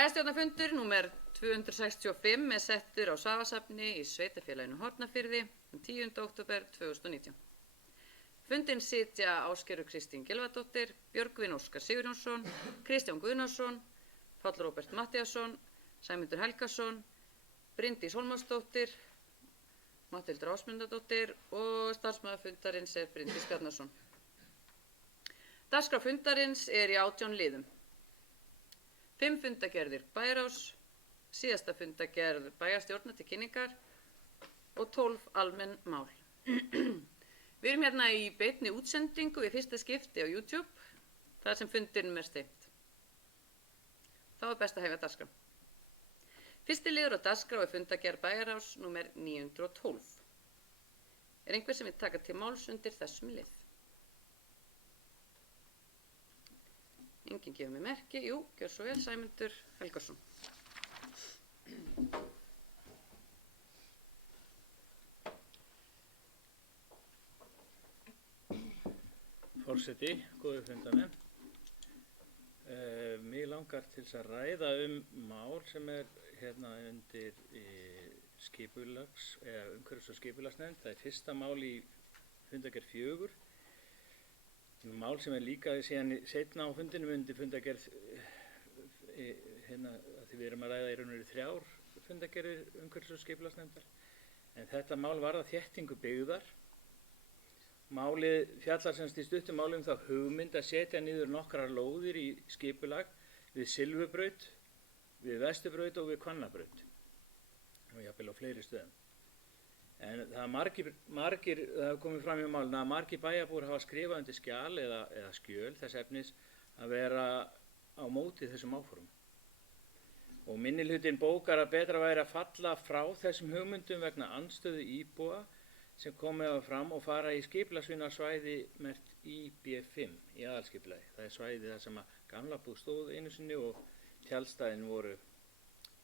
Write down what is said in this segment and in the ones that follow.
Bæjarstjórnarfundur númer 265 er settur á Safasafni í Sveitarfélaginu Hornafirði 10. október 2019. Fundinn sitja Ásgerður Kristín Gylfadóttir, Björgvin Óskar Sigurjónsson, Kristján Guðnason, Páll Róbert Matthíasson, Sæmundur Helgason, Bryndís Hólmarsdóttir, Matthildur Ásmundardóttir og starfsmaður fundarins er Bryndís Bjarnason. Dagskrá fundarins er í 18 liðum. 5 fundagerðir bæjarráðs, síðasta fundagerð bæjarstjórnar til kynningar og 12 almenn mál. Við erum hérna í beinni útsendingu í fyrsta skipti á YouTube, þar sem fundinum er steypt. Þá er best að hefja dagskrá. Fyrsti liður á dagskrá er fundagerð bæjarráðs númer 912. Er einhver sem vil taka til máls undir þessum lið? Enginn gefur mig merki. Jú, gjör svo vel, Sæmundur Helgason. Forseti, góðir fundarmenn. Mig langar til að ræða mál sem er hérna undir umhverfis- og skipulagsnefnd. Það er fyrsta mál í fundagerð 4. Mál sem er líka síðan seinna á fundinum undir fundagerð því við erum að ræða í raun og veru 3 fundagerðir umhverfis- og skipulagsnefndar. En þetta mál varðar þéttingu byggðar. Málið fjallar semst í stuttu máli þá hugmynd að setja niður nokkrar lóðir í skipulag við Silfubraut, við Vesturbraut og við Hvannabraut og jafnvel á fleiri stöðum. En það hefur komið fram í málinu að margir bæjarbúar hafa skrifað undir skjal eða skjöl þess efnis að vera á móti þessum áformum. Og minnihlutinn bókar að betra væri að falla frá þessum hugmyndum vegna andstöðu íbúa sem komið hafa fram og fara í skipulagsvinnarsvæði merkt IB5 í aðalskipulagi. Það er svæði þar sem að gamla búð stóð einu sinni og tjaldstæðin voru,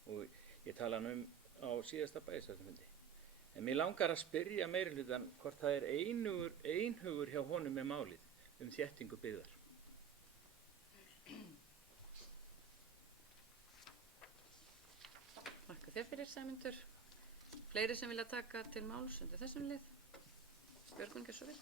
og ég tala á síðasta bæjarstjórnarfundi. En mér langar að spyrja meirihlutann hvort það er einhugur hjá honum með málið þéttingu byggðar. Þakka þér fyrir, Sæmundur. Fleiri sem vilja taka til máls undir þessum lið? Björgvin, gjör svo vel.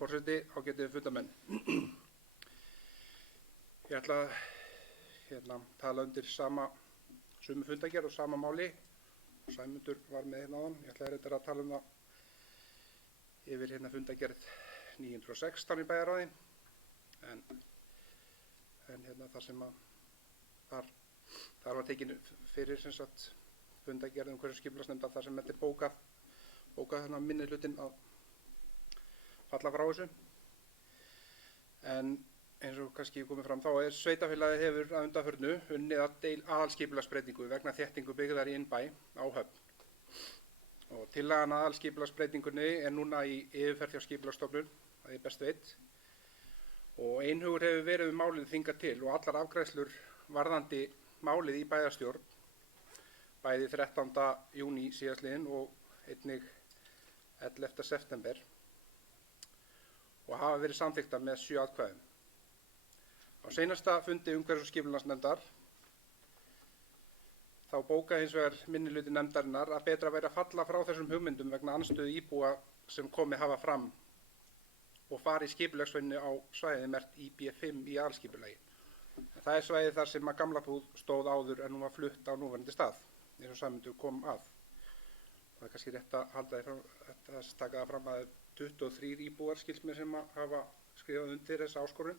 Forseti, ágætu fundarmenn. Ég ætla að tala undir sömu fundagerð og sama máli. Sæmundur var með hérna áðan. Ég ætla að tala það yfir fundagerð 916 í bæjarráði. En þar sem þar var tekin fyrir fundagerð umhverfis- og skipulagsnefndar þar sem þetta er bókað minnihlutinn að falla frá þessu. En eins og kannski komið fram þá sveitarfélagið hefur að undanförnu unnið að aðalskipulagsbreytingu vegna þéttingu byggðar í innbæ á Höfn. Og tillagan að aðalskipulagsbreytingunni er núna í yfirferð hjá Skipulagsstofnun, það ég best veit. Og einhugur hefur verið málið þingað til og allar afgreiðslur varðandi málið í bæjarstjórn, bæði 13. júní síðastliðinn og einnig 11. september. Og hafa verið samþykktar með 7 atkvæðum. Á seinasta fundi umhverfis- og skipulagsnefndar þá bókaði hins vegar minnihluti nefndarinnar að betra væri að falla frá þessum hugmyndum vegna andstöðu íbúa sem komið hafa fram og fari í skipulagsvinnu á svæði merkt IB5 í aðalskipulagi. Það er svæði þar sem að gamla búð stóð áður en hún var flutt á núverandi stað, eins og Sæmundur kom að. Það er kannski rétt að halda taka það fram að 23 íbúar skilst mér sem hafa skrifað undir þessa áskorun.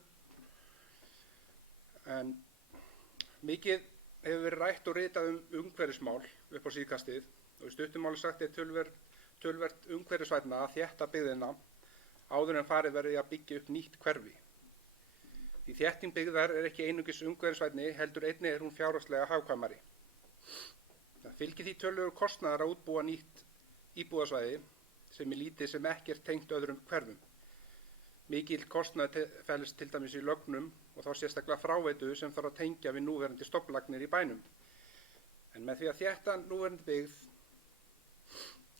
En mikið hefur verið rætt og ritað umhverfismál upp á síðkastið og í stuttu máli sagt töluvert umhverfisvænna að þétta byggðina áður en farið verði að byggja upp nýtt hverfi. Því þétting byggðar er ekki einungis umhverfisvænni, heldur einnig er hún fjárhagslega hagkvæmari. Það fylgir því töluverður kostnaður að útbúa nýtt íbúðasvæði sem er lítið sem ekkert tengt öðrum hverfum. Mikil kostnaður felst til dæmis í lögnum og þá sérstaklega fráveitu sem þarf að tengja við núverandi stofnlagnir í bænum. En með því að þétta núverandi byggð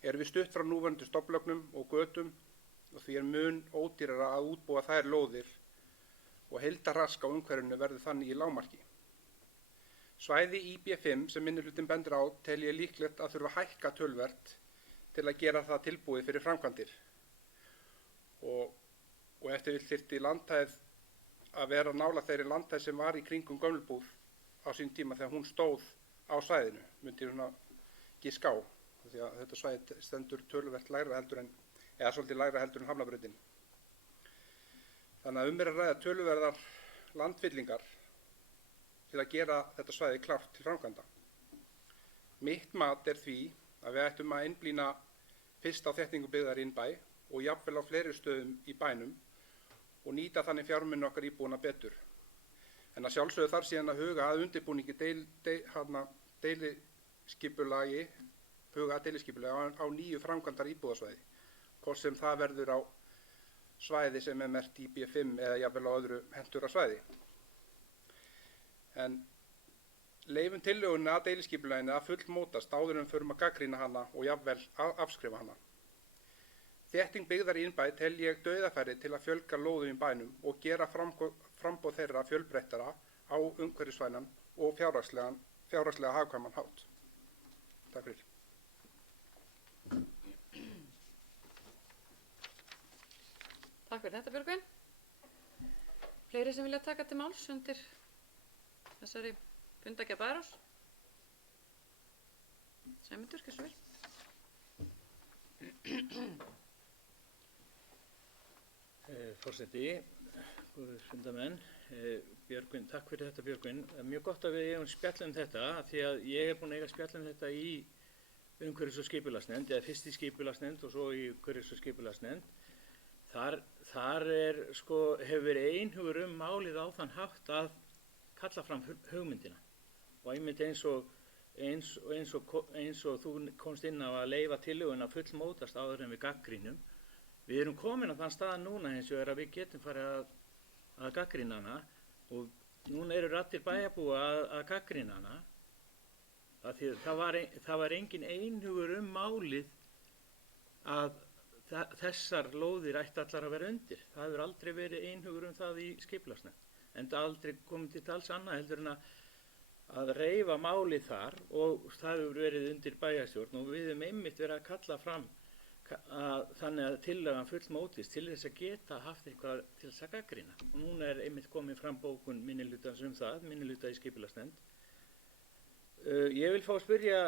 erum við stutt frá núverandi stofnlögnum og götum og því mun ódýrara að útbúa þær lóðir og heildarrask á umhverfinu verður þannig í lágmarki. Svæði IB5 sem minnihlutinn bendir á tel ég líklegt að þurfa að hækka töluvert til að gera það tilbúið fyrir framkvæmdir. Og eftir vill þyrfti landhæð að vera nálægt þeirri landhæð sem var í kringum gömlubúð á sín tíma þegar hún stóð á svæðinu, myndi ég svona giska á, því að þetta svæði stendur töluvert lægra heldur en, eða svolítið lægra heldur en Hafnarbrautin. Þannig að er að ræða töluverðar landfyllingar til að gera þetta svæði klárt til framkvæmda. Mitt mat er því að við ættum að einblína fyrst á þéttingu byggðar í innbæ og jafnvel á fleiri stöðum í bænum og nýta þannig fjármuni okkar íbúana betur. En að sjálfsögðu þarf síðan að huga að undirbúningi deiliskipulagi á nýju framkvæmdar íbúðasvæði, hvort sem það verður á svæði sem er merkt IB5 eða jafnvel á öðru hentugra svæði. En leifum tillögunni að deiliskipulaginu að fullmótast áður en förum að gagnrýna hana og jafnvel afskrifa hana. Þétting byggðar í innbæ tel ég dauðafæri til að fjölga lóðum í bænum og gera framboð þeirra fjölbreyttara á umhverfisvænan og fjárhagslega hagkvæman hátt. Takk fyrir. Takk fyrir þetta, Björgvin. Fleiri sem vilja taka til máls undir þessari fundargerð Bæjarás? Sæmundur, gjörðu svo vel. Forseti, góðir fundamenn, Björgvin, takk fyrir þetta Björgvin. Mjög gott að við eigum spjall um þetta, því að ég búinn að eiga spjall um þetta í umhverfis- og skipulagsnefnd, eða fyrst í skipulagsnefnd og svo í umhverfis- og skipulagsnefnd. Þar hefur verið einhugur málið á þann hátt að kalla fram hugmyndina. Og einmitt eins og þú komst inn á að leyfa tillöguna að fullmótast áður en við gagnrýnum. Við erum komin á þann stað núna eins og að við getum farið að gagnrýna hana og núna eru raddir bæjarbúa að gagnrýna hana. Það var engin einhugur málið að þessar lóðir ætti allar að vera undir. Það hefur aldrei verið einhugur það í skipulagsnefnd. En það aldrei komið til alls annað heldur en að reifa málið þar og það hefur verið undir bæjarstjórn og við höfum einmitt verið að kalla fram þannig að tillagan fullmótist til þess að geta haft eitthvað til þess að gagnrýna. Og núna er einmitt komið fram bókun minnihlutans það, minnihluta í skipulagsnefnd. Ég vil fá að spyrja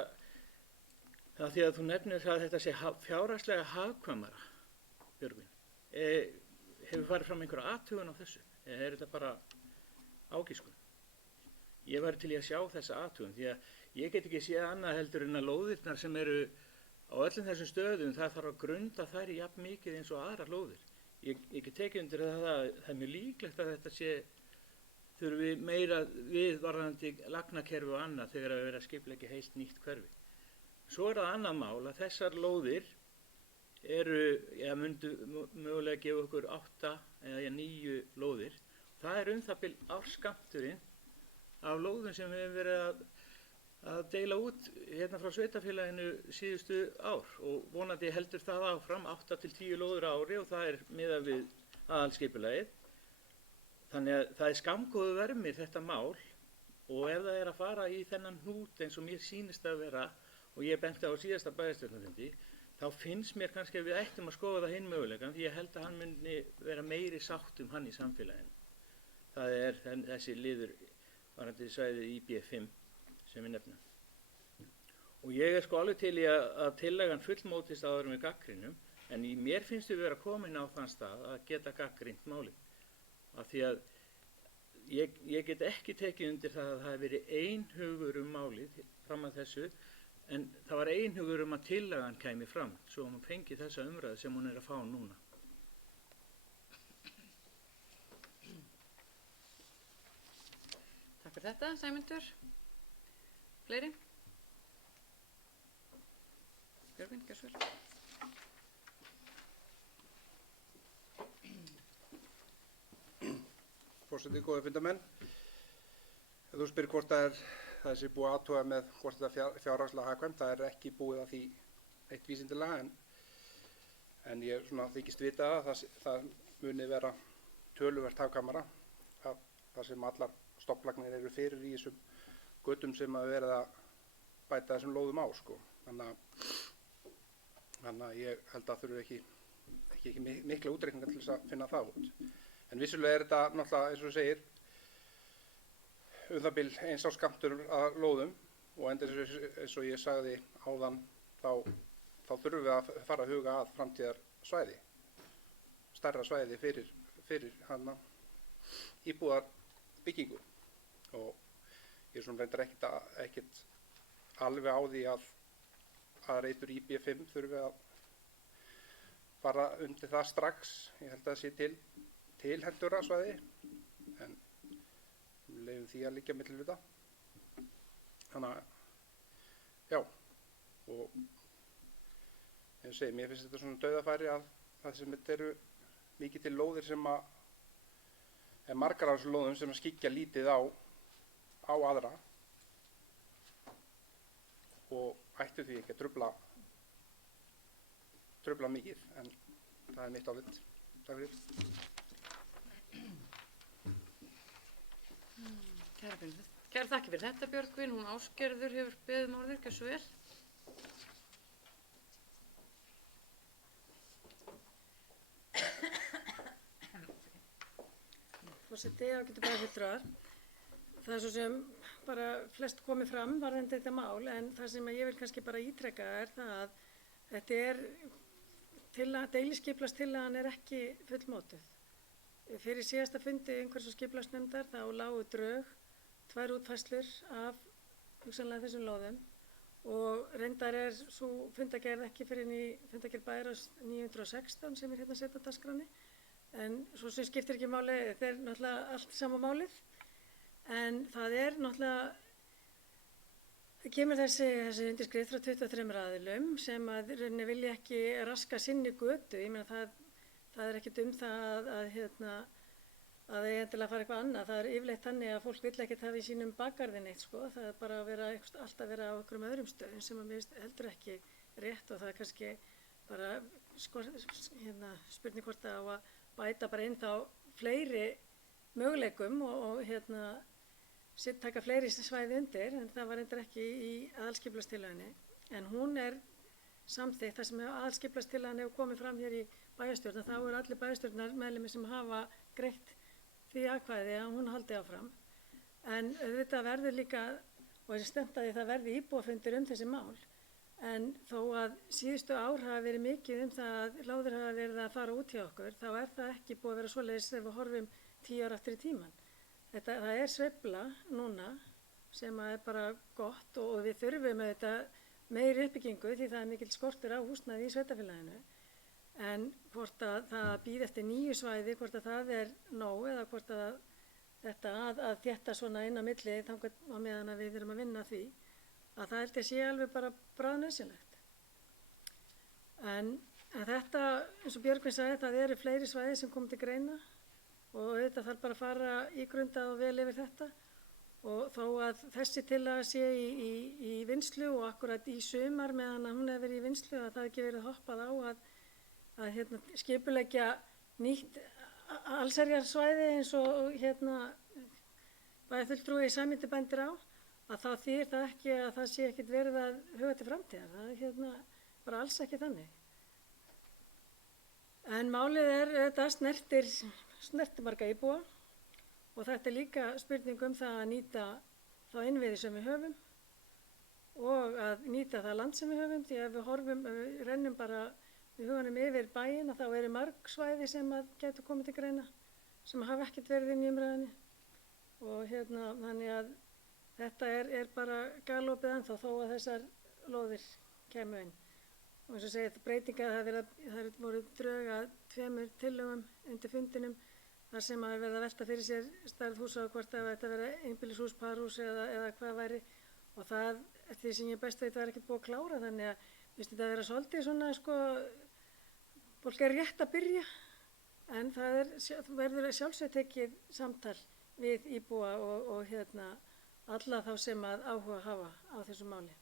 það því að þú nefnir að þetta sé fjárhagslega hagkvæmara, Björgvin. Hefur farið fram einhverja athugun á þessu? Eða er þetta bara ágiskun? Ég væri til í að sjá þessa athugun því að ég get ekki séð annað heldur en að lóðirnar sem eru á öllum þessum stöðum það þarf að grunda þær í jafn mikið eins og aðrar lóðir. Ég get tekið undir það er mjög líklegt að þetta þurfum við meira viðvarðandi lagnakerfi og annað þegar að vera að skipuleggja heilt nýtt hverfi. Svo er það annað mál að þessar lóðir myndu mögulega gefa okkur 8 eða 9 lóðir. Það það bil árskammturinn af lóðum sem við hefum verið að deila út hérna frá sveitafélaginu síðustu ár og vonandi heldur það áfram 8 til 10 lóður á ári og það miðað við aðalskipulagið. Þannig að það skammgóður vermir þetta mál og ef það að fara í þennan hnút eins og mér sýnist að vera og ég benti á síðasta bæjarstjórnarfundi, þá finnst mér kannski að við ættum að skoða það hinn möguleikann því ég held að hann muni vera meiri sátt hann í samfélaginu. Það þessi liður varandi svæðið IB5 sem við nefnum. Og ég alveg til í að tillagan fullmótist áður með gagnrýnum, en í mér finnst við vera komin á þann stað að geta gagnrýnt málið. Af því að ég get ekki tekið undir það að það hefur verið einhugur málið fram að þessu, en það var einhugur að tillagan kæmi fram, svo hún fengi þessa umræðu sem hún að fá núna. Takk fyrir þetta, Sæmundur. Fleiri? Björgvin, gjörðu svo vel. Forseti, góðir fundarmenn. Ef þú spyrir hvort það það sé búið að athuga með hvort þetta fjárhagslega hagkvæmt, það er ekki búið að því eitt vísindilega en ég svona þykist vita að það muni vera töluvert hagkvæmara þar sem allar stofnlagnir eru fyrir í þessum götum sem að verið að bæta þessum lóðum á sko. Þannig að ég held að þurfi ekki mikla útreikningar til þess að finna það út. En vissulega er þetta náttúrulega, eins og þú segir, það bil eins á skammtur að lóðum og enda eins og ég sagði áðan þá þurfum við að fara að huga að framtíðarsvæði, stærra svæði fyrir hana íbúðarbyggingu og ég er svona reyndar ekkert alveg á því að reitur IB5 þurfi að fara undir það strax. Ég held að það sé til hentugara svæði en leyfum því að liggja milli hluta. Þannig að já, og eins og segi, mér finnst þetta svona dauðafæri að það sem þetta eru mikið til lóðir sem að margar af þessum lóðum sem að skikja lítið á aðra og ættu því ekki að trufla mikið, en það er mitt álit. Takk fyrir. Kærar þakkir fyrir þetta, Björgvin. Hún Ásgerður hefur beðið um orðið, gjörðu svo vel. Forseti, ágætu bæjarfulltrúar. Það er svo sem bara flest komið fram varðandi þetta mál, en það sem ég vil kannski bara ítreka er það að þetta er deiliskipulagstillagan er ekki fullmótuð. Fyrir síðasta fundi umhverfis- og skipulagsnefndar þá lágu drög, 2 útfærslur af hugsanlega þessum lóðum og reyndar er sú fundagerð ekki fyrir í fundagerð bæjarráðs 916 sem er hérna sett á dagskránni. En svo sem skiptir ekki máli, þetta er náttúrulega allt sama málið, en það er náttúrulega, það kemur þessi undirskrift frá 23 aðilum sem að rauninni vilja ekki raska sinni götu. Ég meina það er ekkert það að það er endilega að fara eitthvað annað. Það er yfirleitt þannig að fólk vill ekkert hafa í sínum bakgarðin eitt sko. Það er bara að alltaf vera á einhverjum öðrum stöðum sem að mér finnst heldur ekki rétt og það er kannski bara spurning hvort það á að bæta bara inn þá fleiri möguleikum og taka fleiri svæði undir, en það var reyndar ekki í aðalskipulagstillögunni. En hún er samþykkt, það sem aðalskipulagstillagan hefur komið fram hér í bæjarstjórn, þá eru allir bæjarstjórnarmeðlimir sem hafa greitt því atkvæði að hún haldi áfram. En auðvitað verður líka, og er stefnt að það verði íbúafundir þessi mál, en þó að síðustu ár hafa verið mikið það að lóðir hafa verið að fara út hjá okkur, þá er það ekki búið að vera svoleiðis ef við horfum 10 ára aftur í tímann. Það er sveifla núna sem er bara gott og við þurfum meiri uppbyggingu því það er mikill skortur á húsnæði í sveitarfélaginu. En hvort að það býð eftir nýju svæði, hvort að það er nóg eða hvort að þetta að þétta svona inn á milli þangað á meðan að við erum að vinna því, að það held ég sé alveg bara bráðnauðsynlegt. En þetta, eins og Björgvin sagði, það eru fleiri svæði sem kom til greina og þetta þarf bara að fara ígrundað og vel yfir þetta og þó að þessi tillaga sé í vinnslu og akkurat í sumar meðan að hún hefur verið í vinnslu að það ekki verið hoppað á að skipuleggja nýtt allsherjarsvæði eins og bæjarfulltrúi Sæmundur bendir á, að þá þýðir það ekki að það sé ekkert verið að huga til framtíðar. Það er bara alls ekki þannig. En málið er þetta snertir marga íbúa og þetta er líka spurning það að nýta þá innviði sem við höfum og að nýta það land sem við höfum, því að við rennum bara við huganum yfir bæinn að þá eru mörg svæði sem að getur komið til greina sem hafa ekkert verið inn í umræðinni og þannig að þetta er bara galopið ennþá þó að þessar lóðir kæmu inn. Og eins og segið, breytingar, það voru drög að 2 tillögum undir fundinum þar sem að verða að velta fyrir sér stærð húsa og hvort að þetta verða einbýlishús, parhús eða hvað væri og það, eftir því sem ég best veit, var ekkert búið að klára þannig að finnst þetta að vera svolítið svona fólk er rétt að byrja en það verður sjálfsög tekið samtal við íbúa og alla þá sem að áhuga hafa á þessu máli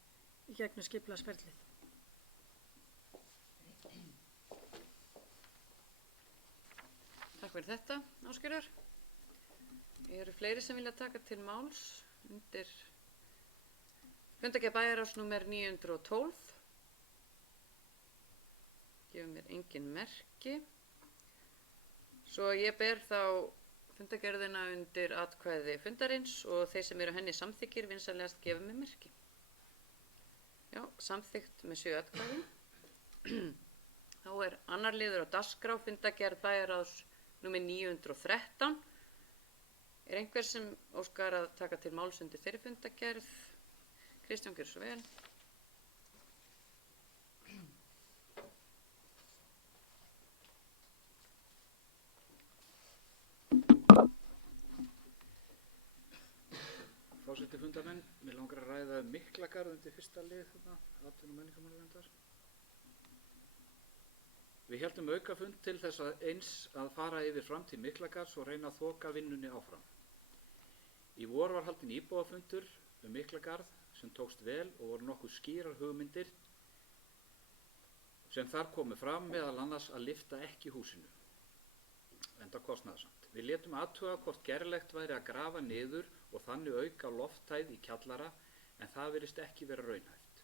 í gegnum skipulagsferlið. Takk fyrir þetta, Ásgerður. Eru fleiri sem vilja taka til máls undir fundargerð bæjarráðs númer 912? Gefur mér engin merki. Svo ég ber þá fundargerðina undir atkvæði fundarins og þeir sem eru henni samþykkir vinsamlegast gefa mér merki. Já, samþykkt með 7 atkvæðum. Þá er annar liður á dagskrá fundargerð bæjarráðs númer 913. Er einhver sem óskar að taka til máls undir þeirri fundargerð? Kristján, gjörðu svo vel. Forseti fundarmenn, mér langar að ræða Miklagarð undir fyrsta lið þarna, atvinnu- og menningarmálanefndar. Við héldum aukafund til þess að eins að fara yfir framtíð Miklagarðs og reyna að þoka vinnunni áfram. Í vor var haldinn íbúafundur Miklagarð sem tókst vel og voru nokkuð skýrar hugmyndir sem þar komu fram, meðal annars að lyfta ekki húsinu, enda kostnaðarsamt. Við létum athuga hvort gerlegt væri að grafa niður og þannig auka lofthæð í kjallara, en það virðist ekki vera raunhæft.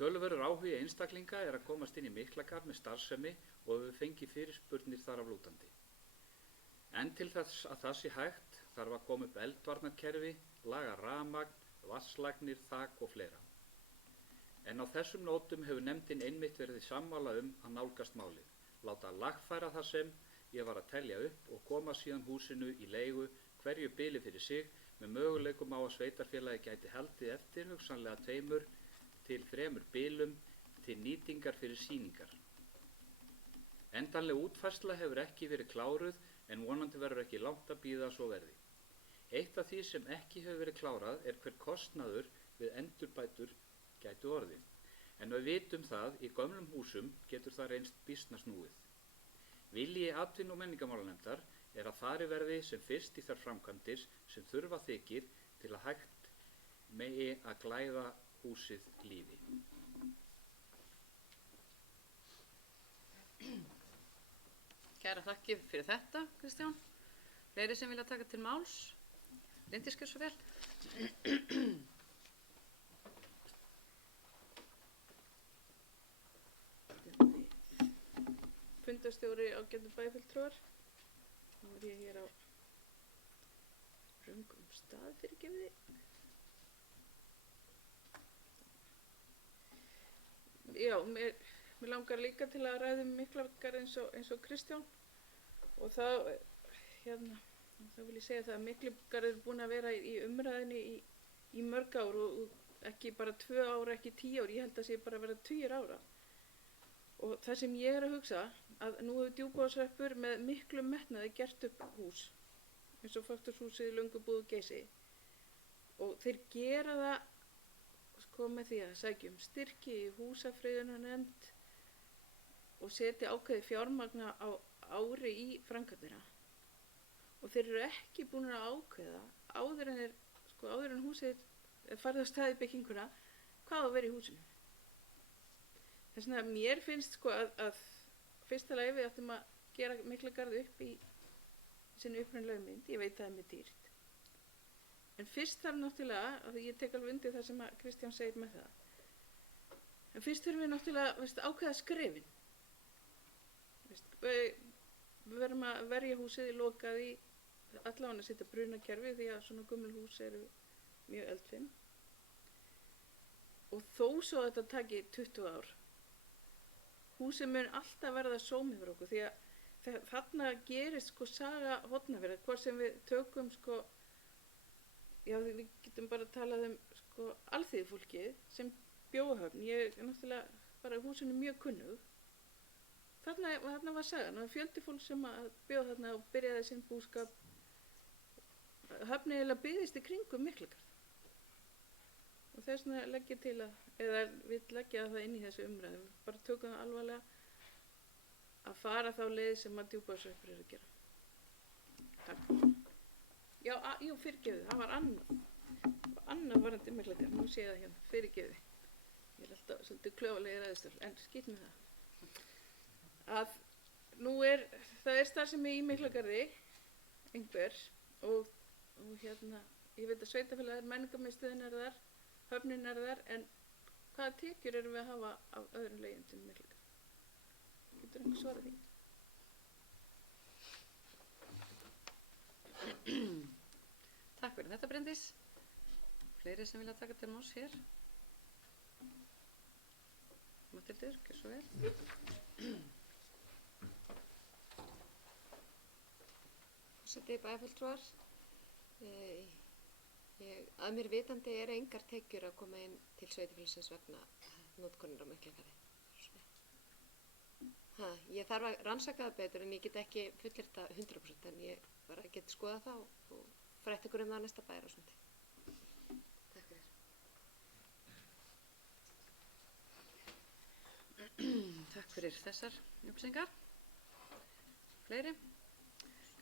Töluverður áhugi einstaklinga er að komast inn í Miklagarð með starfsemi og við fengi fyrirspurnir þar af lútandi. En til þess að það sé hægt þarf að koma upp eldvarnarkerfi, laga rafmagn, vatnslagnir, þak og fleira. En á þessum nótum hefur nefndin einmitt verið sammála að nálgast málið, láta lagfæra það sem ég var að telja upp og koma síðan húsinu í leigu hverju bili fyrir sig með möguleikum á að sveitarfélagi gæti haldið eftir hugsanlega 2 til 3 bilum til nýtingar fyrir sýningar. Endanleg útfærsla hefur ekki verið kláruð en vonandi verður ekki langt að bíða svo verði. Eitt af því sem ekki hefur verið klárað er hver kostnaður við endurbætur gæti orðið. En við vitum það, í gömlum húsum getur það reynst býsna snúið. Vilji atvinnu- og menningarmálanefndar er að fari verði sem fyrst í þær framkvæmdir sem þurfa þykir til að hægt megi að glæða húsið lífi. Kæra þakkir fyrir þetta, Kristján. Fleiri sem vilja taka til máls? Bryndís, gjörðu svo vel. Fundarstjóri ágætu bæjarfulltrúar. Nú er ég hér á röngum stað fyrirgefiði. Já, mér langar líka til að ræða Miklagarð eins og Kristján og þá vil ég segja það að Miklagarð er búin að vera í umræðinni í mörg ár og ekki bara 2 ár, ekki 10 ár, ég held að sé bara að vera 20 ára. Og það sem ég er að hugsa, að nú hefur Djúpavogshrepur með miklum metnaði gert upp hús, eins og Faktorshúsið í Löngubúð og Geysi. Og þeir gera það með því að sækja styrki í húsafriðunarnefnd og setja ákveðið fjármagna á ári í framkvæmdina. Og þeir eru ekki búin að ákveða áður en húsið farið á stað í bygginguna, hvað á að vera í húsinu. Þess vegna mér finnst að fyrsta lagi við ættum að gera Miklagarð upp í sinni upprunalegu mynd, ég veit það er mjög dýrt. En fyrst þarf náttúrulega, að ég tek alveg undir það sem að Kristján segir með það, en fyrst þurfum við náttúrulega ákveða skrefin. Við verðum að verja húsið í lokað í allavega að setja brunakerfi því að svona gömul hús eru mjög eldfim. Og þó svo þetta taki 20 ár, húsið mun alltaf verða sómi fyrir okkur því að þarna gerist saga Hornafjarðar, hvort sem við tökum við getum bara talað alþýðufólkið sem bjó á Höfn. Ég er náttúrulega bara húsinu mjög kunnug. Þarna var sagan, það var fjöldi fólk sem bjó þarna og byrjaði sinn búskap. Höfn eiginlega byggðist í kringum Miklagarð. Og þess vegna legg ég til eða við leggja það inn í þessu umræðu. Við bara tökum það alvarlega að fara þá leið sem að Djúpavogshrepur er að gera. Takk. Já, fyrirgefðu, það var annað. Og annað varandi Miklagarð, nú sé ég það hérna, fyrirgefi. Ég er alltaf svolítið klöfulega í ræðustöl, en skýt með það. Að það er starfsemi í Miklagarði, einhver, og hérna, ég veit að sveitafélagið menningarmiðstöðin er þar, höfnin er þar, en hvaða tekjur erum við að hafa af öðrum leigjendum Miklagarð? Getur einhver svarað því? Takk fyrir þetta, Bryndís. Fleiri sem vilja taka til máls hér? Matildur, gjör svo vel. Forseti, bæjarfulltrúar, að mér vitandi eru engar tekjur að koma inn til sveitarfélagsins vegna notkunar á Miklagarði. Ég þarf að rannsaka það betur en ég get ekki fullyrt það 100%, en ég bara get skoða það og frætt ykkur það næsta bæjarráðsfundi. Takk fyrir. Takk fyrir þessar upplýsingar. Fleiri?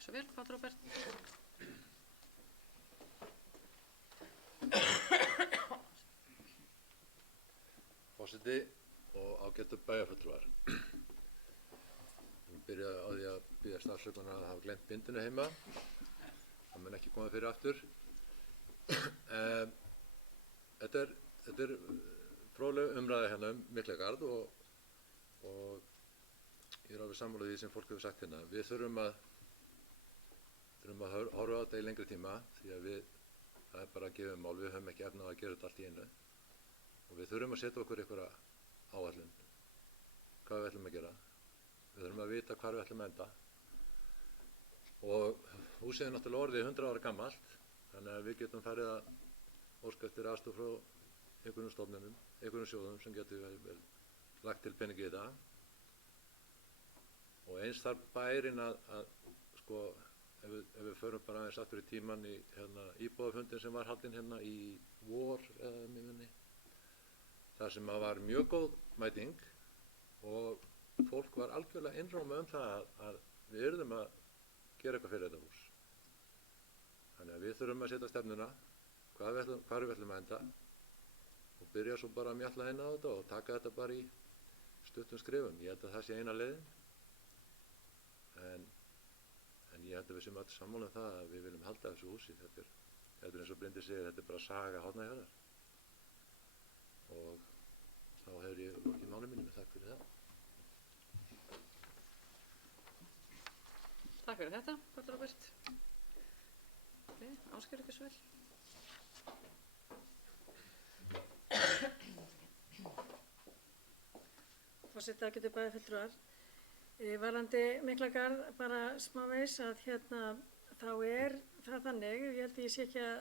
Svo vel, Páll Róbert. Forseti og ágættu bæjarfulltrúar. Ég byrja á því að biðja starfsökunar að hafa gleymt bindinu heima. Það mun ekki koma fyrir aftur. Þetta er fróðleg umræða hérna Miklagarð og ég er alveg sammála því sem fólk hefur sagt hérna. Við þurfum að horfa á þetta í lengri tíma því að það er bara að gefa mál, við höfum ekki efni á að gera þetta allt í einu. Og við þurfum að setja okkur einhverja áætlun, hvað við ætlum að gera. Við þurfum að vita hvar við ætlum að enda. Og húsið er náttúrulega orðið 100 ára gamalt, þannig að við getum farið að óska eftir aðstoð frá einhverjum stofnunum, einhverjum sjóðum sem getur lagt til peningi í þetta. Og eins þarf bærinn að sko, ef við förum bara aðeins aftur í tíman í íbúðafundin sem var haldinn hérna í vor eða minni, þar sem var mjög góð mæting og fólk var algjörlega einróma það að við yrðum að gera eitthvað fyrir þetta hús. Þannig að við þurfum að setja stefnuna, hvar við ætlum að enda og byrja svo bara að mjalla inn á þetta og taka þetta bara í stuttum skrifum. Ég held að það sé eina leiðin, en ég held að við séum öll sammála um það að við viljum halda þessu húsi. Þetta er eins og Bryndís segir, þetta er bara saga Hornafjarðar. Og þá hefur ég lokið máli mínu með takk fyrir það. Takk fyrir þetta, Páll Róbert. Ásgeir, ekki svo vel. Forseti, ágætu bæjarfulltrúar. Varðandi Miklagarð bara smávegis að þá er það þannig, ég held að ég sé ekki að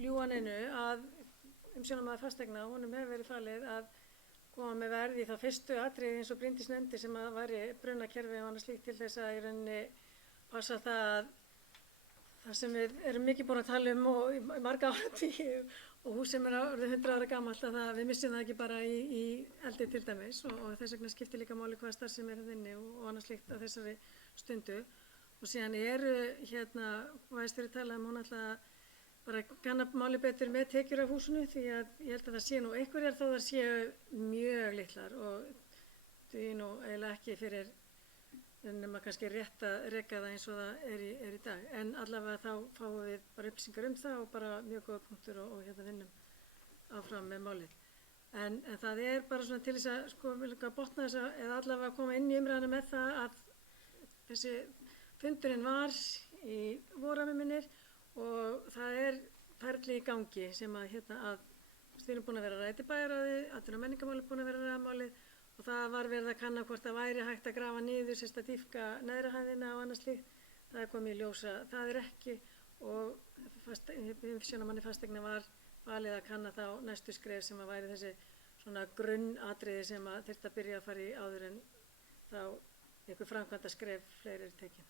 ljúga neinu, að umsjónarmaður fasteigna, honum hefur verið falið að koma með verð í þá fyrstu atriði eins og Bryndís nefndi sem að væri brunakerfi og annað slíkt til þess að í rauninni passa það sem við erum mikið búin að tala um og í marga áratugi og hús sem er orðið 100 ára gamalt að við missum það ekki bara í eldi til dæmis og þess vegna skiptir líka máli hvaða starfsemi er inni og annað slíkt á þessari stundu. Og síðan eru væðist verið talað hún alltaf bara kanna máli betur með tekjur af húsinu því að ég held að það sé nú einhverjar þó það séu mjög litlar og því nú eiginlega ekki fyrir nema kannski rétt að reka það eins og það er í dag. En allavega þá fáum við bara upplýsingar um það og bara mjög góða punktur og vinnum áfram með málið. En það er bara svona til þess að sko vilja botna þess að eða allavega koma inn í umræðuna með það að þessi fundurinn var í vorami minnir og það er ferli í gangi sem að við erum búin að vera að ræða í bæjarráði, atvinnu- og menningarmál er búin að vera að ræða málið og það var verið að kanna hvort það væri hægt að grafa niður, sérst að dýpka neðri hæðina og annað slíkt. Það er komið í ljós að það er ekki og umsjónarmanni fasteigna var valið að kanna þá næstu skref sem að væri þessi svona grunnatriði sem að þyrfti að byrja að fara í áður en þá einhver framkvæmda skref fleiri er tekin.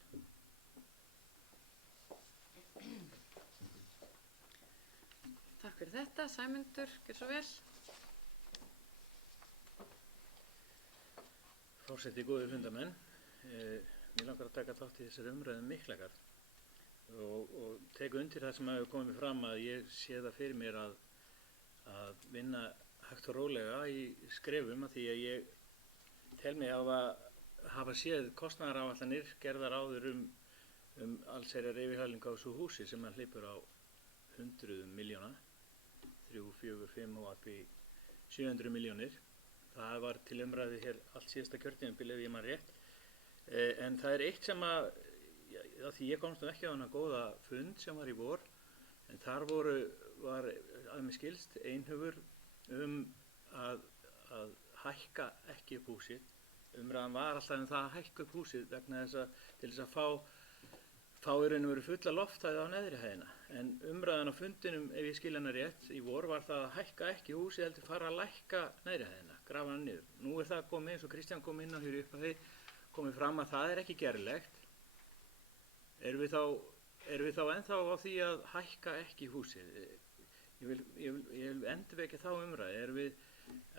Takk fyrir þetta. Sæmundur, gjör svo vel. Forseti, góðir fundamenn. Mér langar að taka þátt í þessari umræðu Miklagarð. og tek undir það sem hefur komið fram að ég sé það fyrir mér að vinna hægt og rólega í skrefum að því að ég tel mig hafa séð kostnaðaráætlanir gerðar áður um allsherjar yfirhalningu á þessu húsi sem hann hleypur á hundruðum milljóna, 3, 4, 5 og upp í 700 milljónir. Það var til umræðu hér allt síðasta kjörtímabil ef ég man rétt. En það er eitt sem að því ég komst ekki á hana góða fund sem var í vor, en þar var að mér skilst einhugur að hækka ekki upp húsið. Umræðan var alltaf það að hækka upp húsið vegna þess að til þess að fá í raun og veru fulla lofthæð á neðri hæðina. En umræðan á fundinum, ef ég skil hana rétt, í vor var það að hækka ekki húsið heldur fara að lækka neðri hæðina, grafa hana niður. Nú er það komið eins og Kristján kom inn á hér upp að þið komið fram að það er ekki gerlegt. Erum við þá ennþá á því að hækka ekki húsið? Ég vil endurvekja þá umræðu.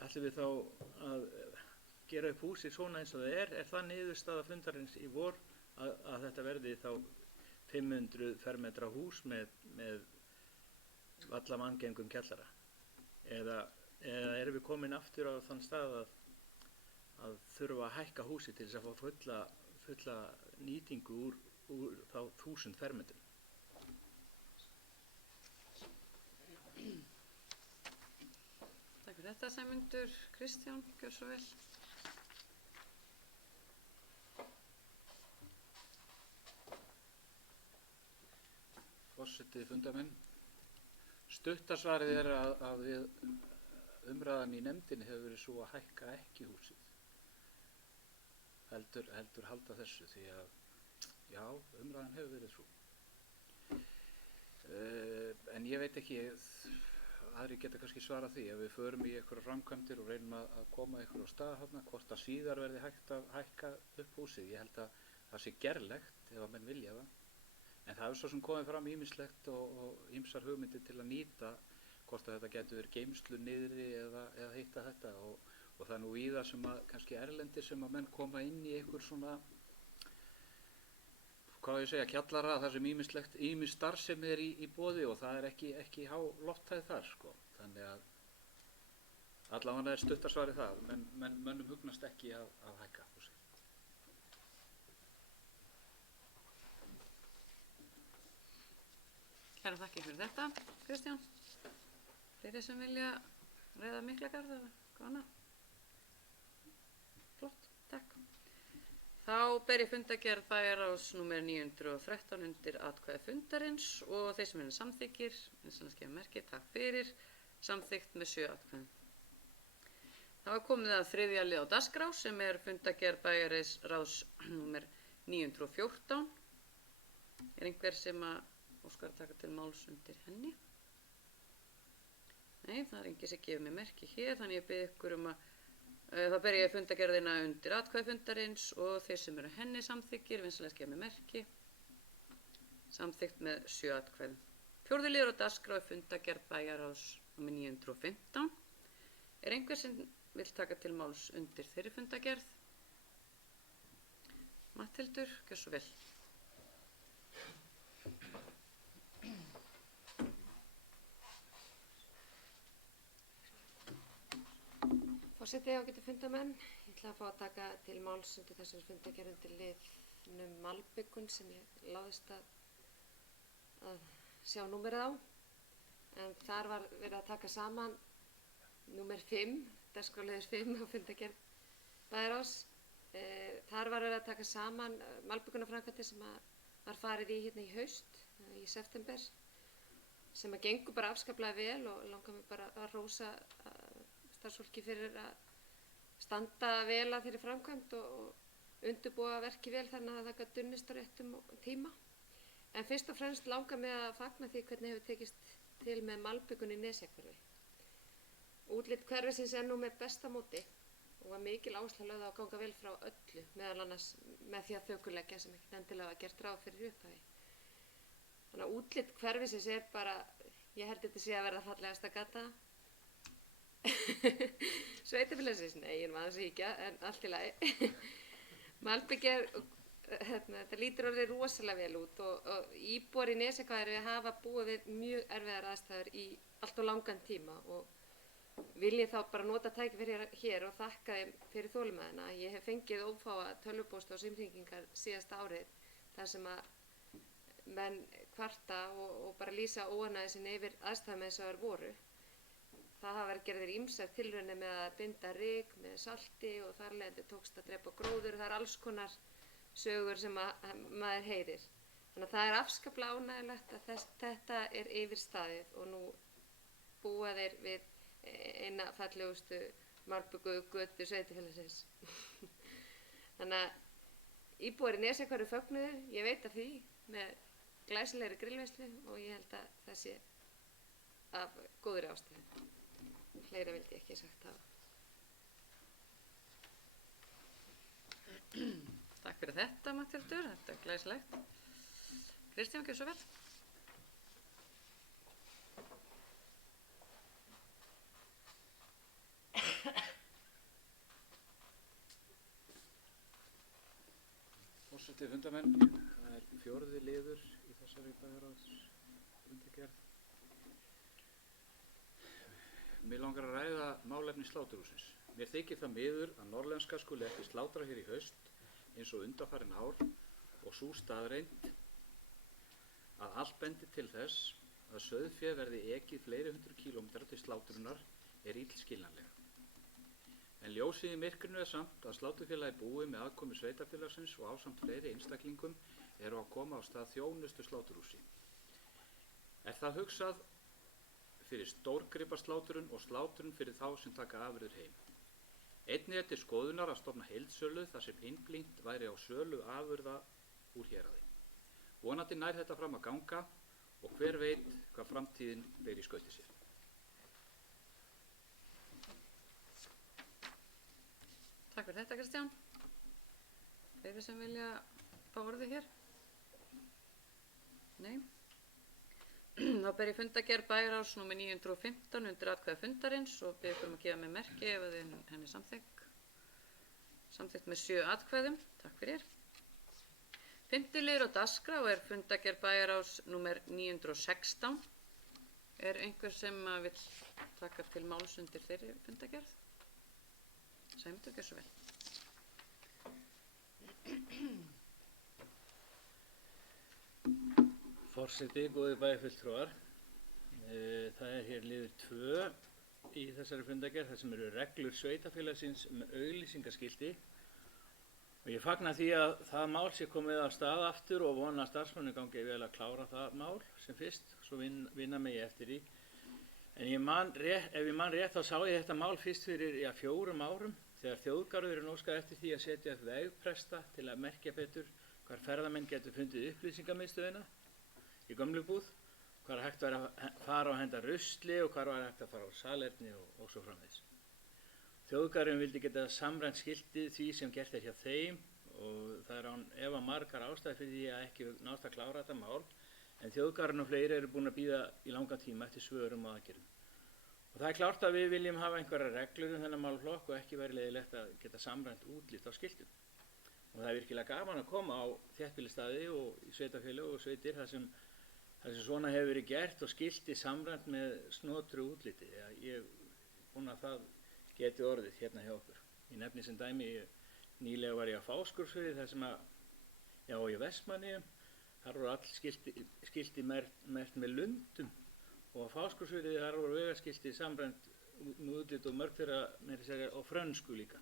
Ætlum við þá að gera upp húsið svona eins og það er? Er það niðurstaða fundarins í vor að þetta verði þá 500 fermetra hús með valla manngengum kjallara? Eða erum við komin aftur á þann stað að þurfa að hækka húsið til þess að fá fulla nýtingu úr þá 1000 fermetrum? Takk fyrir þetta, Sæmundur. Kristján, gjör svo vel. Forseti fundarmenn. Stuttasvarið er að við umræðan í nefndinni hefur verið svo að hækka ekki húsið. Heldur halda þessu því að já, umræðan hefur verið svo. En ég veit ekki, aðri geta kannski svarað því að við förum í einhverja framkvæmdir og reynum að koma einhverju á stað þarna, hvort að síðar verði hægt að hækka upp húsið. Ég held að það sé gerlegt ef að menn vilja það. En það hefur svo sem komið fram ýmislegt og ýmsar hugmyndir til að nýta hvort að þetta getur verið geymslu niðri eða hitta þetta og það er nú víða sem að kannski erlendir sem að menn koma inn í einhver svona, hvað ég segja, kjallara þar sem ýmis starfsemi er í boði og það er ekki há lofthæð þar sko. Þannig að allavega er stuttarsvarið það, mönnum hugnast ekki að hækka húsið. Kærar þakkir fyrir þetta, Kristján. Fleiri sem vilja ræða Miklagarð eða hvað annað? Flott, takk. Þá ber ég fundargerð bæjarráðs númer 913 undir atkvæði fundarins og þeir sem eru samþykkir, vinsamlegast gefa merki, takk fyrir, samþykkt með 7 atkvæðum. Þá er komið að þriðja lið á dagskrá sem er fundargerð bæjarráðs númer 914. Er einhver sem óskar að taka til máls undir henni? Nei, það er enginn sem gefur mér merki hér, þannig ég bið ykkur þá ber ég fundargerðina undir atkvæði fundarins og þeir sem eru henni samþykkir, vinsamlegast gefa mér merki. Samþykkt með 7 atkvæðum. Fjórði liður á dagskrá er fundargerð bæjarráðs númer 915. Er einhver sem vill taka til máls undir þeirri fundargerð? Matthildur, gjör svo vel. Forseti, ágætu fundarmenn, ég ætla að fá að taka til máls undir þessari fundargerð undir liðnum malbikun sem ég láðist að sjá númerið á. En þar var verið að taka saman númer 5, dagskrárliður 5 á fundargerð bæjarráðs. Þar var verið að taka saman malbikunarframkvæmdir sem var farið í hérna í haust, í september, sem að gengur bara afskaplega vel og langar mig bara að hrósa starfsfólki fyrir að standa vel að þeirri framkvæmd og undirbúa verki vel þannig að það gat unnist á réttum tíma. En fyrst og fremst langar mig að fagna því hvernig hefur tekist til með malbikun í Nesjahverfi. Útlit hverfisins er nú með besta móti og var mikil áhersla lögð á að ganga vel frá öllu, meðal annars með því að þökuleggja sem ekkert endilega var gert ráð fyrir upphafi. Þannig að útlit hverfisins er bara, ég held þetta sé að verða fallegasta gata. Sveitafélagsins, nei, ég var aðeins að híkja, en allt í lagi. Malbik er þetta lítur orðið rosalega vel út og íbúar í Nesjahverfi hafa búið við mjög erfiðar aðstæður í allt og langan tíma og vil ég þá bara nota tækifæri hér og þakka þeim fyrir þolinmæðina. Ég hef fengið ófáa tölvupósta og símhringingar síðasta árið þar sem að menn kvarta og bara lýsa óánægju sinni yfir aðstæðum eins og þær voru. Það hafa verið gerðir ýmsar tilraunir með að binda ryk með salti og þar leiðandi tókst að drepa gróður. Það alls konar sögur sem maður heyrir. Þannig að það afskaplega ánægjulegt að þetta yfirstaðið og nú búa þeir við eina fallegustu malbikuðu götu sveitarfélagsins. Þannig að íbúar í Nesjahverfi fögnuðu, ég veit af því, með glæsilegri grillveislu og ég held að það sé af góðri ástæðu. Fleira vildi ég ekki sagt hafa. Takk fyrir þetta, Matthildur, þetta er glæsilegt. Kristján, gjörðu svo vel. Forseti fundamenn, það er 4. liður í þessari bæjarráðsfundargerð. Mig langar að ræða málefni sláturhússins. Mér þykir það miður að Norðlenska skuli ekki slátra hér í haust eins og undanfarin ár og sú staðreynd að allt bendir til þess að sauðfé verði ekið fleiri hundruð kílómetra til slátrunar er illskiljanlega. En ljósið í myrkrinu er samt að sláturfélagi búi með aðkomu sveitarfélagsins og ásamt fleiri einstaklingum eru að koma á stað þjónustu sláturhúsi. Er það hugsað fyrir stórgripasláturun og sláturun fyrir þá sem taka afurðir heim. Einnig er til skoðunar að stofna heildsölu þar sem innblínt væri á sölu afurða úr héraði. Vonandi nær þetta fram að ganga og hver veit hvað framtíðin ber í skauti sér. Takk fyrir þetta, Kristján. Fleiri sem vilja fá orðið hér? Nei. Þá ber ég fundargerð bæjarráðs númer 915 undir atkvæði fundarins og ber ykkur að gefa mig merki ef að henni samþykkt með 7 atkvæðum. Takk fyrir. 5. liður á dagskrá er fundargerð bæjarráðs númer 916. Er einhver sem vill taka til máls undir þeirri fundargerð? Sæmundur, gjörðu svo vel. Forseti, góðir bæjarfulltrúar. Það er hér liður 2 í þessari fundargerð þar sem eru reglur sveitarfélagsins með auglýsingaskilti og ég fagna því að það mál sé komið af stað aftur og vona að starfsmönnum gangi vel að klára það mál sem fyrst, svo vinna mig eftir því. En ef ég man rétt þá sá ég þetta mál fyrst fyrir 4 árum þegar þjóðgarðurinn óskaði eftir því að setja upp vegpresta til að merkja betur hvar ferðamenn getur fundið upplýsingamiðstöðina í gömlubúð, hvar hægt var að fara og henda rusli og hvar var hægt að fara á salerni og svo framvegis. Þjóðgarðurinn vildi geta samræmt skiltið því sem gert er hjá þeim og það er án efa margar ástæður fyrir því að ekki nást að klára þetta mál en þjóðgarðurinn og fleiri eru búin að bíða í langan tíma eftir svörum og aðgerðum. Og það er klárt að við viljum hafa einhverjar reglur þennan málaflokk og ekki væri leiðilegt að geta samræmt útlit á skiltum. Og það er virkilega gaman að koma á þéttbýlisstaði og í sveitarfélög og sveitir þar sem svona hefur verið gert og skilti samræmt með snotru útliti. Ég vona að það geti orðið hérna hjá okkur. Ég nefni sem dæmi, nýlega var ég á Fáskrúðsfirði þar sem í Vestmannaeyjum, þar voru all skilti merkt með lundum og á Fáskrúðsfirði þar voru vegaskilti samræmt með útlit og mörg þeirra með þess að á frönsku líka.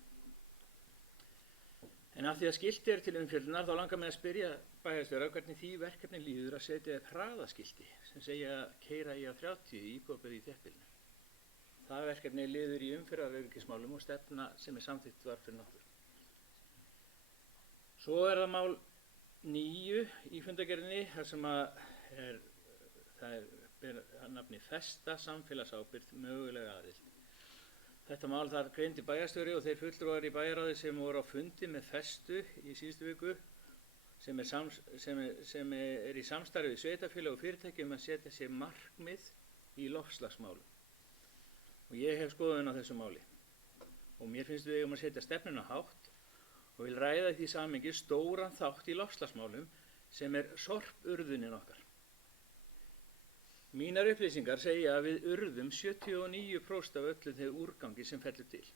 En af því að skilti er til umfjöllunar þá langar mig að spyrja bæjarstjóra hvernig því verkefni líður að setja upp hraðaskilti sem segja að keyra í á 30 í íbúðabyggð í þéttbýlinu. Það verkefni liður í umferðaröryggismálum og stefna sem samþykkt var fyrir nokkru. Svo er það mál 9 í fundargerðinni þar sem það ber nafni Festa samfélagsábyrgð mögulega aðild. Þetta mál þar greindi bæjarstjóri og þeir fulltrúar í bæjarráði sem voru á fundi með Festu í síðustu viku sem er í samstarfi við sveitarfélög og fyrirtæki að setja sér markmið í loftslagsmálum. Og ég hef skoðun á þessu máli. Og mér finnst við eigum að setja stefnuna hátt og vil ræða í því samhengi stóran þátt í loftslagsmálum sem er sorpurðunin okkar. Mínar upplýsingar segja að við urðum 79% af öllu þegar úrgangi sem fellur til.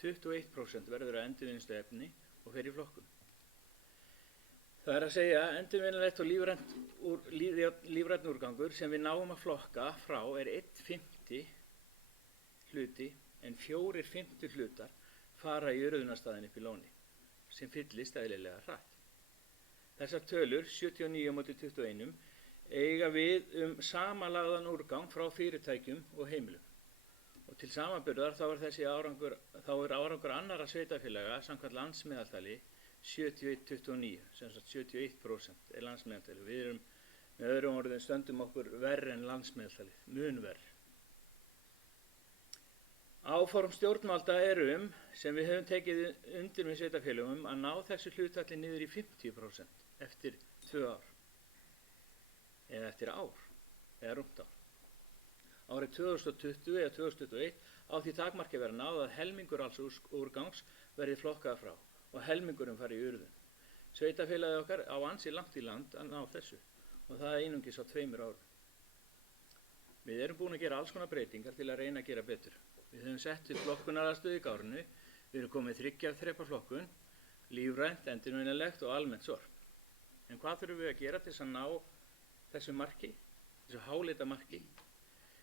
21% verður að endurvinnslu efni og fer í flokkun. Það er að segja endurvinnanlegt og lífrænn úrgangur sem við náum að flokka frá er 1/5 hluti en 4/5 hlutar fara í urðunarstaðinn upp í Lóni sem fyllist eðlilega hratt. Þessar tölur, 79 á móti 21, eiga við samanlagðan úrgang frá fyrirtækjum og heimilum. Og til samanburðar þá er árangur annarra sveitarfélaga samkvæmt landsmeðaltali 71-29, sem sagt 71% er landsmeðaltali. Við erum með öðrum orðum stöndum okkur verri en landsmeðaltalið, mun verri. Áform stjórnvalda eru sem við höfum tekið undir með sveitarfélögum að ná þessu hlutfalli niður í 50% eftir 2 ár. Eða eftir ár, eða rúmt ár. Árið 2020 eða 2021 á því takmarki verið náð að helmingur alls úrgangs verði flokkaða frá og helmingurinn fari í urðun. Sveitarfélagið okkar á ansi langt í land að ná þessu og það er einungis á 2 árum. Við erum búin að gera alls konar breytingar til að reyna að gera betur. Við höfum sett upp flokkunaraðstöðu í Gárunni, við erum komið 3 þrepa flokkun, lífrænt, endurvinnanlegt og almennt sorp. En hvað þurfum við að gera til þess að ná þessu marki, þessu háleita marki?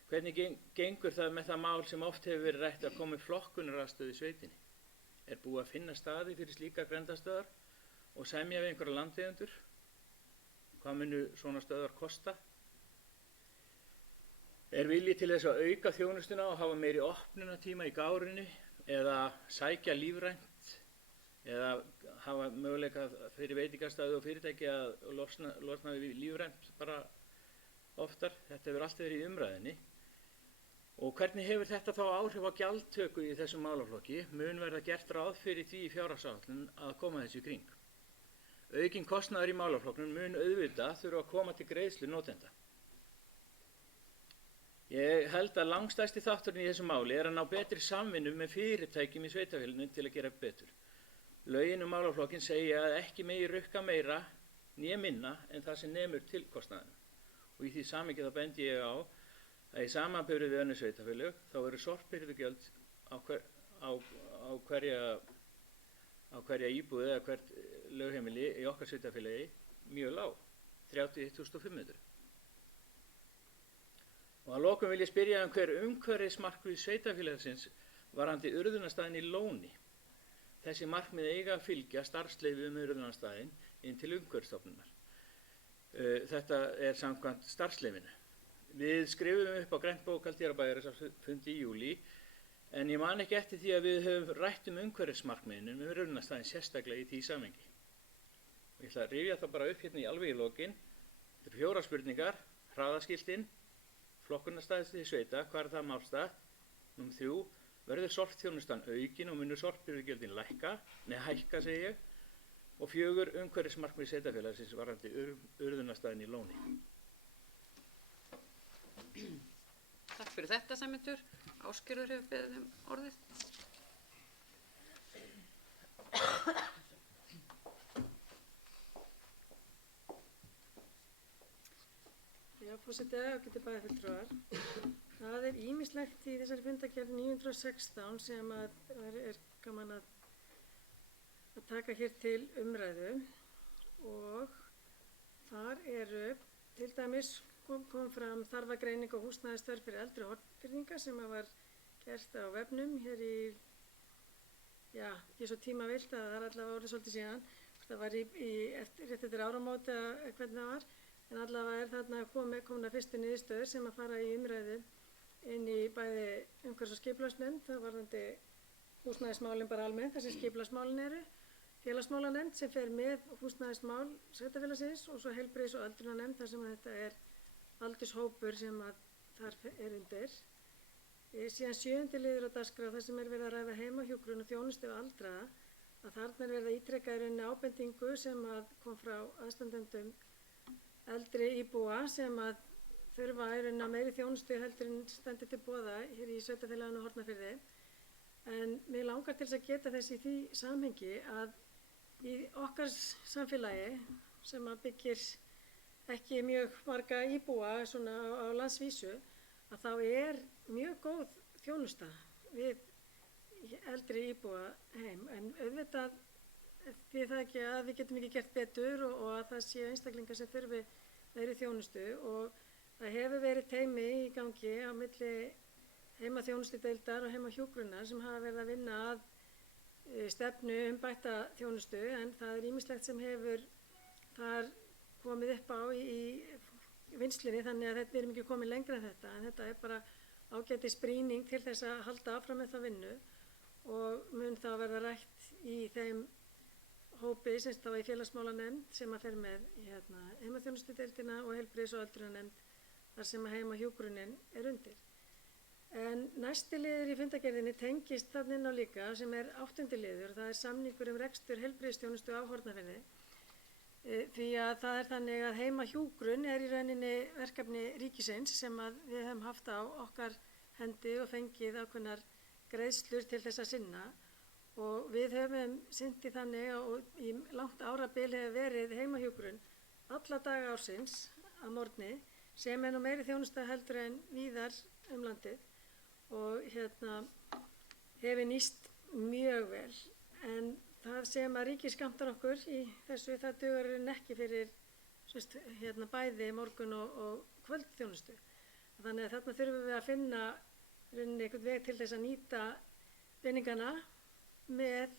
Hvernig gengur það með það mál sem oft hefur verið rætt að koma flokkunaraðstöðu í sveitinni? Er búið að finna staði fyrir slíkar grenndarstöðar og semja við einhverja landeigendur? Hvað munu svona stöðar kosta? Er vilji til þess að auka þjónustuna og hafa meiri opnunartíma í Gárunni eða sækja lífrænt eða hafa möguleika fyrir veitingastæði og fyrirtæki að losna við lífrænt bara oftar? Þetta hefur alltaf verið í umræðinni. Og hvernig hefur þetta þá áhrif á gjaldtöku í þessum málaflokki? Mun verða gert ráð fyrir því í fjárhagsáætlun að koma þessu í kring. Aukinn kostnaður í málaflokknum mun auðvitað þurfa að koma til greiðslu notenda. Ég held að langstærsti þátturinn í þessu máli er að ná betri samvinnu með fyrirtækjum í sveitarfélaginu til að gera betur. Lögin málaflokkin segja að ekki megi rukka meira né minna en það sem nemur tilkostnaðinum. Og í því samhengi þá bendi ég á að í samanburði við önnur sveitarfélög þá eru sorphirðugjöld á hverja íbúð eða hvert lögheimili í okkar sveitarfélagi mjög lág, 31.500. Og að lokum vil ég spyrja hver umhverfismarkmið sveitarfélagsins varðandi urðunarstaðinn í Lóni. Þessi markmið eiga að fylgja starfsleyfi urðunarstaðinn inn til Umhverfisstofnunar. Þetta er samkvæmt starfsleyfinu. Við skrifum upp á grænt bókhald Dýrabæjarins í júlí, en ég man ekki eftir því að við höfum rætt umhverfismarkmiðinu með urðunarstaðinn sérstaklega í því samhengi. Og ég ætla að rifja það bara upp hérna í alveg í lokin. Þetta eru 4 spurningar, hraðaskiltin, flokkunarstaðið til sveita, hvað er það málstað? Númer 3, verður sorpþjónustan aukin og munur sorphirðugjöldin hækka segi ég. Og 4, umhverfismarkmið sveitarfélagsins varðandi urðunarstaðinn í Lóni. Takk fyrir þetta, Sæmundur. Ásgerður hefur beðið orðið. Já, forseti og getur bæjarfulltrúar. Það er ýmislegt í þessari fundargerð 916 sem er gaman að taka hér til umræðu og þar eru til dæmis kom fram þarfagreining og húsnæðisþörf fyrir eldri Hornfirðinga sem var gert á vefnum hér í, ekki svo tímavillt að það er allavega orðið svolítið síðan. Það var rétt eftir áramót eða hvernig það var, en allavega er þarna komna fyrstu niðurstöður sem að fara í umræðu inn í bæði umhverfis- og skipulagsnefnd, það varðandi húsnæðismálin bara almennt, þar sem skipulagsmálin eru, félagsmálanefnd sem fer með húsnæðismál sveitarfélagsins og svo heilbrigðis- og öldrunarnefnd þar sem að þetta er aldurshópur sem að þar er undir. Síðan 7. liður á dagskrá þar sem er verið að ræða heimahjúkrun og þjónustu við aldraða, að þarna er verið að ítreka í rauninni ábendingu sem að kom frá aðstandendum eldri íbúa sem að þurfa í rauninni á meiri þjónustu heldur en stendur til boða hér í sveitarfélaginu Hornafirði. En mér langar til þess að geta þess í því samhengi að í okkar samfélagi sem að byggir ekki mjög marga íbúa svona á landsvísu, að þá er mjög góð þjónusta við eldri íbúa heim. En auðvitað því það ekki að við getum ekki gert betur og að það séu einstaklingar sem þurfi meiri þjónustu, og það hefur verið teymi í gangi á milli heimaþjónustudeildar og heimahjúkrunar sem hafa verið að vinna að stefnu bætta þjónustu, en það er ýmislegt sem hefur þar komið upp á í vinnslunni, þannig að við erum ekki komin lengra en þetta, en þetta er bara ágætis brýning til þess að halda áfram með það vinnu og mun þá verða rætt í þeim hópi sem þá í félagsmálanefnd sem að fer með heimaþjónustudeildina og heilbrigðis- og öldrunarnefnd þar sem að heimahjúkrunin er undir. En næsti liður í fundargerðinni tengist þarna inn á líka sem er 8. liður, og það er samningur rekstur heilbrigðisþjónustu á Hornafirði. Því að það er þannig að heimahjúkrun er í rauninni verkefni ríkisins sem að við höfum haft á okkar hendi og fengið ákveðnar greiðslur til þess að sinna, og við höfum sinnt í þannig og í langt árabil hefur verið heimahjúkrun alla daga ársins að morgni, sem er nú meiri þjónusta heldur en víðar landið, og hefur nýst mjög vel. En það sem að ríkið skammtar okkur í þessu, það dugar ekki fyrir bæði morgun og kvöldþjónustu. Þannig að þarna þurfum við að finna einhvern veg til þess að nýta peningana með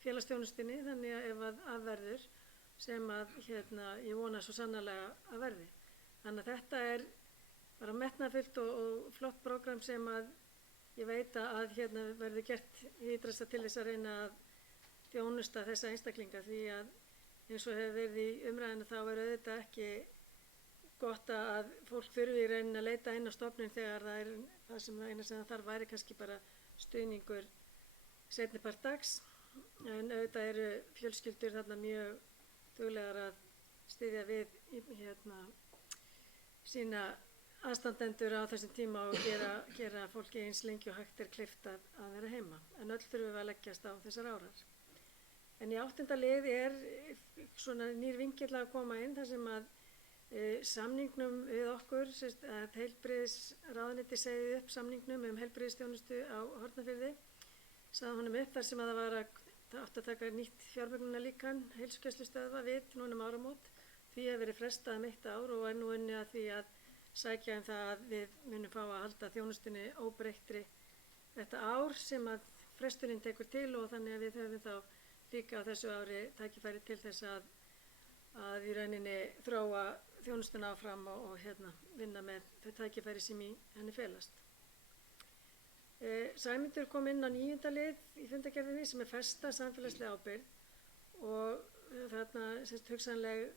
félagsþjónustunni, þannig að ef að verður, sem að ég vona svo sannarlega að verði. Þannig að þetta er bara metnaðfullt og flott prógram sem að ég veit að verður gert ítrasta til þess að reyna að þjónusta þessa einstaklinga, því að eins og hefur verið í umræðinu þá er auðvitað ekki gott að fólk þurfi í rauninni að leita inn á stofnun þegar það er það sem það eina sem það þarf væri kannski bara stuðningur seinni part dags, en auðvitað eru fjölskyldur þarna mjög duglegar að styðja við sína aðstandendur á þessum tíma og gera fólki eins lengi og hægt er kleift að vera heima. En öll þurfum við að leggjast á þessar árar. En í 8. lið er svona nýr vinkill að koma inn þar sem að samningnum við okkur, að heilbrigðisráðuneyti segði upp samningnum heilbrigðisþjónustu á Hornafirði, sagði honum upp þar sem að það átti að taka nýtt fjármögnunarlíkan heilsugæslustöðva við núna áramót. Því hefur verið frestað 1 ár og er nú unnið að því að sækja það að við munum fá að halda þjónustunni óbreyttri þetta ár sem að fresturinn tekur til, og þannig að við höfum þá líka á þessu ári tækifæri til þess að í rauninni þróa þjónustuna áfram og vinna með þau tækifæri sem í henni felast. Sæmundur kom inn á 9. lið í fundargerðinni sem er festa samfélagslega ábyrgð, og þarna hugsanleg,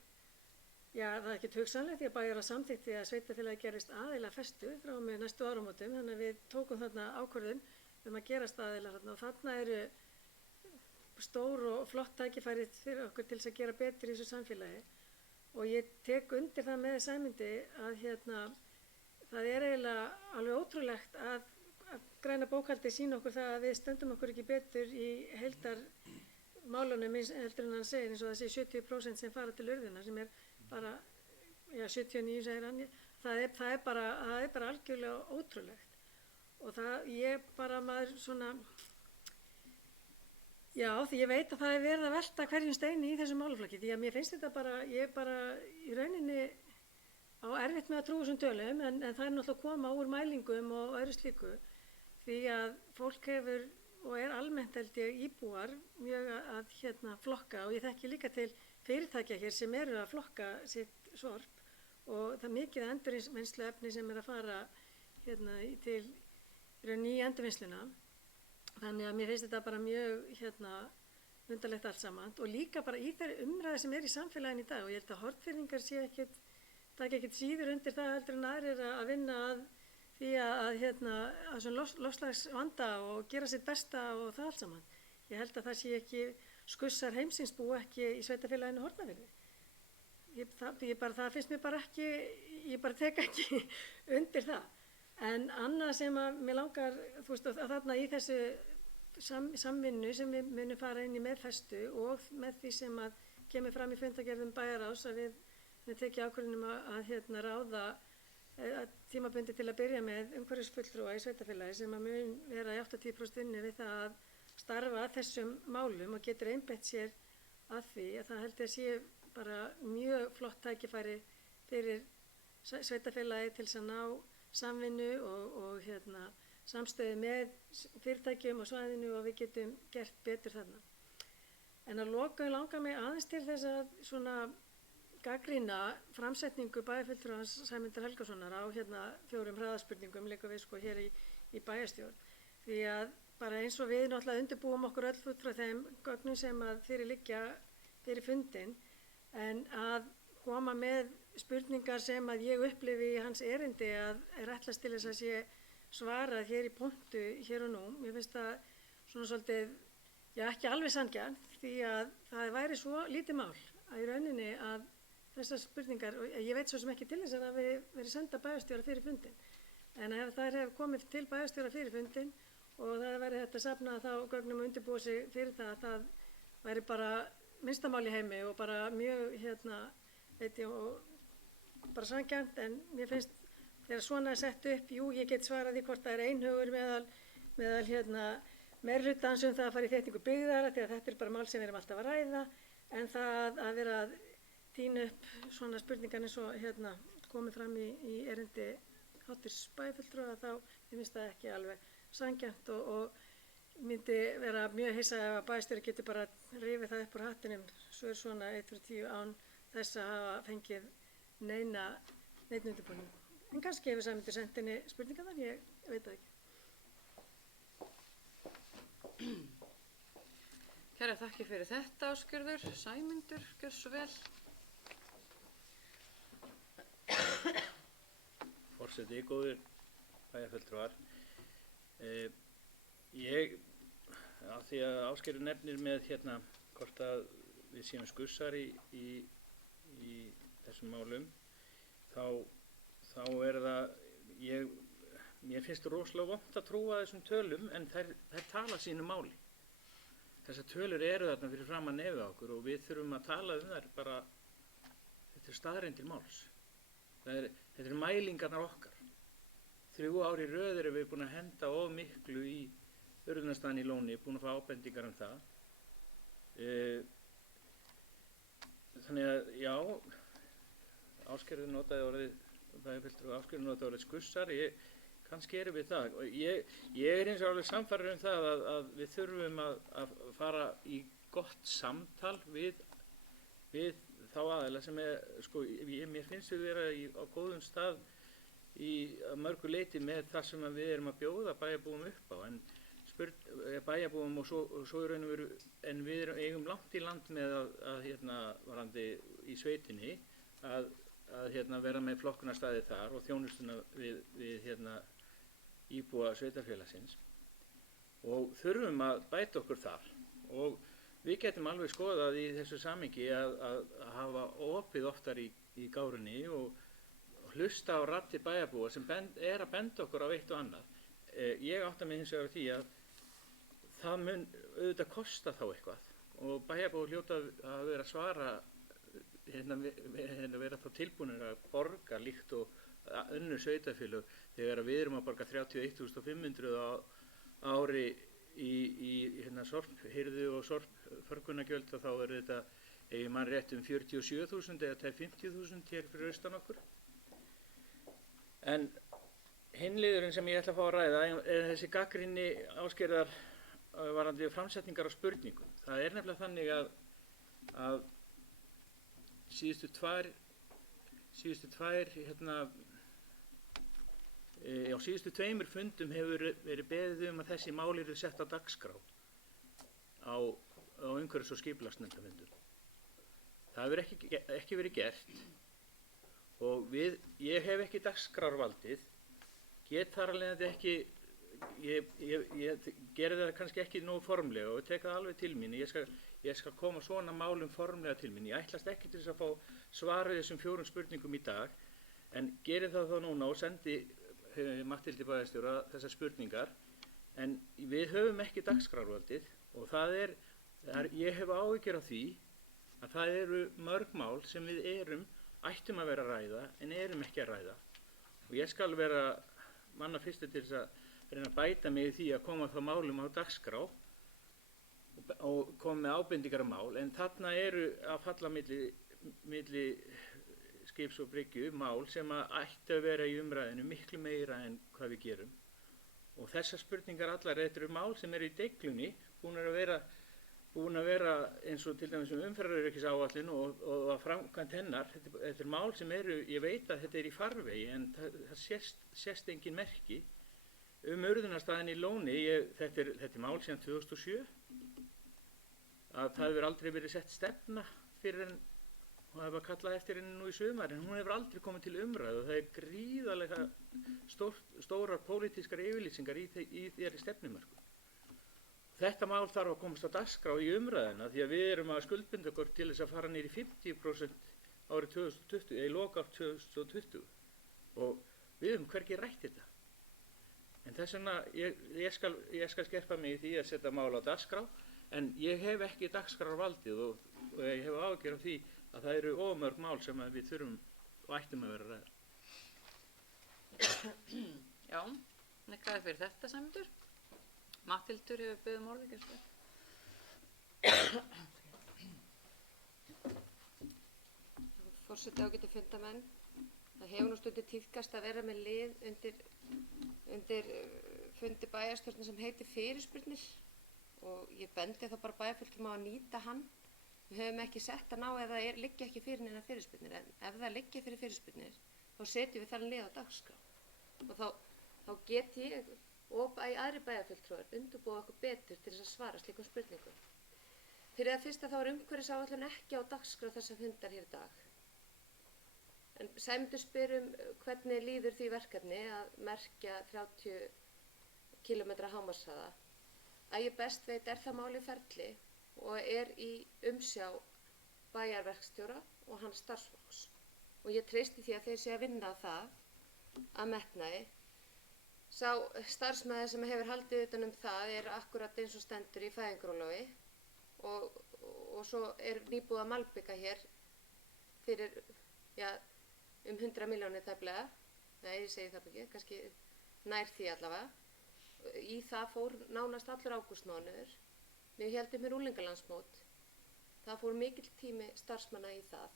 það er ekkert hugsanlegt því að bæjar að samþykti að sveitarfélagi gerist aðila festu frá með næstu áramótum, þannig að við tókum þarna ákvörðun að gerast aðilar þarna, og þarna eru stór og flott tækifæri fyrir okkur til þess að gera betur í þessu samfélagi. Og ég tek undir það með Sæmundi að það er eiginlega alveg ótrúlegt að græna bókhaldið sýna okkur það að við stöndum okkur ekki betur í heildarmálunum heldur en hann segir, eins og það sé 70% sem fara til urðina, sem er bara, 79 segir hann, það er bara algjörlega ótrúlegt. Og maður svona, því ég veit að það er verið að velta hverjum steini í þessum málaflokki, því að mér finnst þetta ég í rauninni á erfitt með að trúa þessum tölum, en það er náttúrulega að koma úr mælingum og öðru slíku, því að fólk hefur og er almennt held ég íbúar mjög að flokka, og ég þekki líka til fyrirtækja hér sem eru að flokka sitt sorp, og það er mikið endurvinnsluefni sem er að fara til ný endurvinnsluna. Þannig að mér finnst þetta bara mjög undarlegt allt saman, og líka bara í þeirri umræði sem er í samfélaginu í dag, og ég held að Hornfirðingar taka ekkert síður undir það heldur en aðrir að vinna að því að svona loftslagsvanda og gera sitt besta og það allt saman. Ég held að það sé ekki skussar heimsins búa ekki í sveitarfélaginu Hornafirði. Það finnst mér bara ekki, ég bara tek ekki undir það. En annað sem að mér langar, að þarna í þessu samvinnu sem við munum fara inn í með festu og með því sem að kemur fram í fundargerðum bæjarráðs að við tekið ákvörðunum að ráða tímabundi til að byrja með umhverfisfulltrúa í sveitarfélagi sem að mun vera í 80% inni við það að starfa að þessum málum og getur einbeitt sér að því að það held ég að sé bara mjög flott tækifæri fyrir sveitarfélagi til þess að ná samvinnu og samstöðu með fyrirtækjum og svæðinu og við getum gert betur þarna. En að lokum langar mig aðeins til þess að svona gagnrýna framsetningu bæjarfulltrúans Sæmundar Helgasonar á 4 hraðaspurningum líka við hér í bæjarstjórn. Því að bara eins og við náttúrulega undirbúum okkur öll út frá þeim gögnum sem að fyrir liggja fyrir fundin, en að koma með spurningar sem að ég upplifi í hans erindi að er ætlast til þess að sé svarað hér í pontu hér og nú. Mér finnst það svona svolítið, ekki alveg sanngjarnt því að það væri svo lítið mál að í rauninni að þessar spurningar, og ég veit svo sem ekki til þess að það hafi verið senda bæjarstjóra fyrir fundin, en ef þær hefur komið til bæjarstjóra fyrir fundin og það væri hægt að safna þá gögnum og undirbúa sig fyrir það væri bara minnsta mál í heimi og bara mjög bara sanngjarnt. En mér finnst þegar svona er sett upp, ég get svarað því hvort það er einhugur meðal meirhlutans það að fara í þéttingu byggðar, því að þetta er bara mál sem við erum alltaf að ræða, en það að vera að tína upp svona spurningar eins og komið fram í erindi háttvirts bæjarfulltrúa, þá ég finnst það ekki alveg sanngjarnt og myndi vera mjög hissa ef að bæjarstjóri getur bara rifið það upp úr hattinum svo svona 1-10 án þess að hafa fengið neinn undirbúning. En kannski hefur Sæmundur sent henni spurningarnar, ég veit það ekki. Kærar þakkir fyrir þetta, Ásgerður. Sæmundur, gjörðu svo vel. Forseti, góðir bæjarfulltrúar. Af því að Ásgerður nefnir með hvort að við séum skussar í þessum málum, þá er það, mér finnst rosalega vont að trúa þessum tölum, en þær tala sínu máli. Þessar tölur eru þarna fyrir framan nefið okkur og við þurfum að tala þær bara, þetta er staðreyndir máls. Þetta eru mælingarnar okkar. 3 ár í röð erum við búin að henda of miklu í urðunarstaðinn í Lóni, búin að fá ábendingar það. Þannig að, Ásgerður notaði orðið, bæjarfulltrúi Ásgerður notaði orðið skussar, kannski erum við það. Ég er eins og alveg sannfærður það að við þurfum að fara í gott samtal við þá aðeila sem mér finnst við vera á góðum stað að mörgu leyti með það sem við erum að bjóða bæjarbúum upp á, bæjarbúum og svo í raun og veru, en við eigum langt í land með varandi í sveitinni að vera með flokkunarstaði þar og þjónustuna við íbúa sveitarfélagsins og þurfum að bæta okkur þar og við getum alveg skoðað í þessu samhengi að hafa opið oftar í gárunni og hlusta á raddir bæjarbúa sem er að benda okkur á eitt og annað. Ég átta mig hins vegar á því að það mun auðvitað kosta þá eitthvað og bæjarbúa hljóta að vera að svara vera þá tilbúinir að borga líkt og önnur sveitarfélög þegar við erum að borga 31.500 á ári í sorphirðu og sorpförgunargjöld og þá er þetta, ef ég man rétt, 47.000 eða tæp 50.000 hér fyrir austan okkur. En hinn liðurinn sem ég ætla að fá að ræða er þessi gagnrýni Ásgerðar varðandi framsetningar á spurningum. Það er nefnilega þannig að síðustu tvær á síðustu 2 fundum hefur verið beðið að þessi mál eru sett á dagskrá á umhverfis- og skipulagsnefndarfundum. Það hefur ekki verið gert og ég hef ekki dagskrárvaldið, get þar alveg ekki, ég gerði það kannski ekki nógu formlega og tek það alveg til mín. Ég skal koma svona málum formlega til mín. Ég ætlast ekki til þess að fá svar við þessum 4 spurningum í dag, en geri það þá núna og sendi Matthildi bæjarstjóra þessar spurningar. En við höfum ekki dagskrárvaldið og ég hef áhyggjur af því að það eru mörg mál sem við ættum að vera að ræða en erum ekki að ræða. Og ég skal vera manna fyrstur til þess að reyna að bæta mig í því að koma þá málum á dagskrá og koma með ábendingar af mál, en þarna eru að falla milli skips og bryggju mál sem ætti að vera í umræðinu miklu meira en hvað við gerum. Og þessar spurningar allar, þetta eru mál sem eru í deiglunni, búin að vera eins og til dæmis umferðaröryggisáætlun og að framkvæmd hennar. Þetta er mál sem ég veit að þetta er í farvegi en það sést engin merki. Urðunarstaðinn í Lóni, þetta er mál síðan 2007, að það hefur aldrei verið sett stefna fyrir en og það var kallað eftir henni nú í sumar, en hún hefur aldrei komið til umræðu og það er gríðarlega stórar pólitískar yfirlýsingar í þeirri stefnumörkun. Þetta mál þarf að komast á dagskrá í umræðina því að við erum að skuldbinda okkur til þess að fara niður í 50% árið 2020, eða í lok ár 2020 og við höfum hvergi rætt þetta. En þess vegna, ég skal skerpa mig í því að setja mál á dagskrá, en ég hef ekki dagskrárvaldið og ég hef áhyggjur af því að það eru ómörg mál sem við þurfum og ættum að vera að ræða. Já, nekkaði fyrir þetta Sæmundur. Matthildur hefur beðið orðið, ekki? Forseti ágætu fundarmenn, það hefur nú stundum tíðkast að vera með lið undir fundi bæjarstjórnar sem heitir fyrirspurnir og ég bendi þá bara bæjarfulltrúum á að nýta hann. Við höfum ekki sett hann á ef það liggja ekki fyrir neina fyrirspurnir, en ef það liggja fyrir fyrirspurnir þá setjum við þann lið á dagskrá og þá get ég og aðri bæjarfulltrúar undirbúa okkur betur til þess að svara slíkum spurningum. Fyrir það fyrsta þá er umhverfisáætlun ekki á dagskrá þessa fundar hér í dag. En Sæmundur spyr hvernig líður því verkefni að merkja 30 km hámarkshraða. Að ég best veit það mál í ferli og er í umsjá bæjarverkstjóra og hans starfsfólks. Og ég treysti því að þeir sé að vinna það að metnaði. Sá starfsmaður sem hefur haldið utan það er akkurat eins og stendur í fæðingarorlofi og svo er nýbúið að malbika hér fyrir, um 100 milljónir tæplega. Nei, ég segi það ekki, kannski nær því allavega. Í það fór nánast allur ágústmánuður. Við heldum með unglingalandsmót. Það fór mikill tími starfsmanna í það.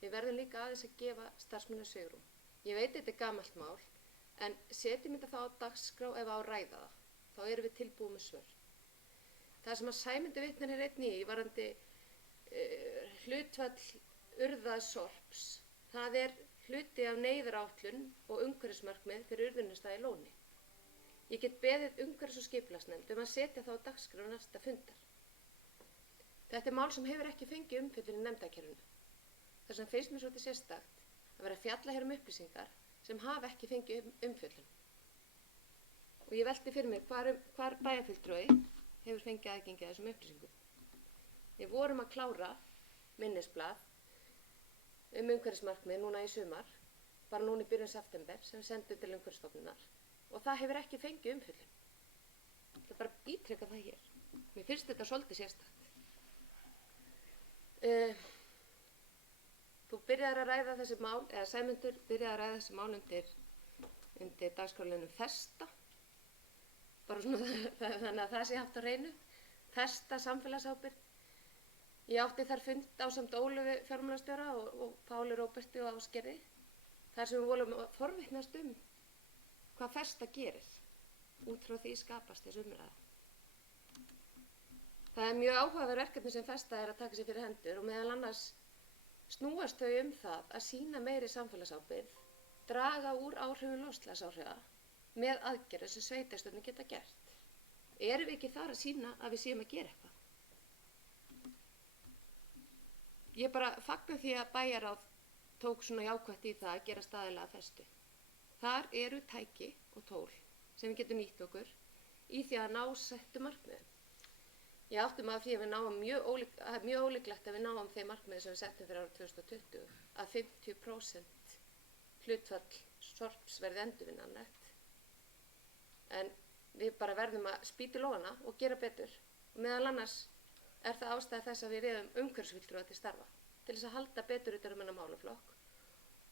Við verðum líka aðeins að gefa starfsmanna svigrúm. Ég veit þetta er gamalt mál, en setjum þetta þá á dagskrá ef á að ræða það. Þá erum við tilbúið með svör. Það sem að Sæmundur vitnar hér einnig í varðandi hlutfall urðasorps, það er hluti af neyðaráætlun og umhverfismarkmið fyrir urðunarstað í Lóni. Ég get beðið umhverfis- og skipulagsnefnd að setja það á dagskrá næsta fundar. Þetta er mál sem hefur ekki fengið umfjöllun í nefndakerfinu. Þess vegna finnst mér svolítið sérstakt að vera að fjalla hér upplýsingar sem hafa ekki fengið umfjöllun. Og ég velti fyrir mér hvar bæjarfulltrúi hefur fengið aðgengi að þessum upplýsingum. Við vorum að klára minnisblað umhverfismarkmið núna í sumar, bara núna í byrjun september, sem við sendum til Umhverfisstofnunar. Og það hefur ekki fengið umfjöllun. Það er bara að ítreka það hér. Mér finnst þetta svolítið sérstakt. Þú byrjaðir að ræða þessi mál, eða Sæmundur byrjaði að ræða þessi mál undir dagskrárliðnum festa. Bara svona þannig að það sé haft á hreinu. Festa samfélagsábyrgð. Ég átti þar fund ásamt Ólöfu fjármálastjóra og Páli Róberti og Ásgerði. Þar sem við volum að forvitnast hvað festa gerir. Út frá því skapast þessi umræða. Það er mjög áhugaverð verkefni sem festa er að taka sér fyrir hendur og meðal annars snúast þau það að sýna meiri samfélagsábyrgð, draga úr áhrifum loftslagsáhrifa með aðgerðir sem sveitarstjórnir geta gert. Erum við ekki þar að sýna að við séum að gera eitthvað? Ég bara fagna því að bæjarráð tók svona jákvætt í það að gera staðilega festu. Þar eru tæki og tól sem við getum nýtt okkur í því að ná settu markmiðum. Ég átti maður því að við náum mjög ólíklegt að við náum þeim markmiðum sem við settum fyrir árið 2020 að 50% hlutfall sorps verði endurvinnanlegt. En við bara verðum að spýta í lófana og gera betur. Meðal annars er það ástæða þess að við réðum umhverfisfulltrúa til starfa, til þess að halda betur utan um þennan málaflokk.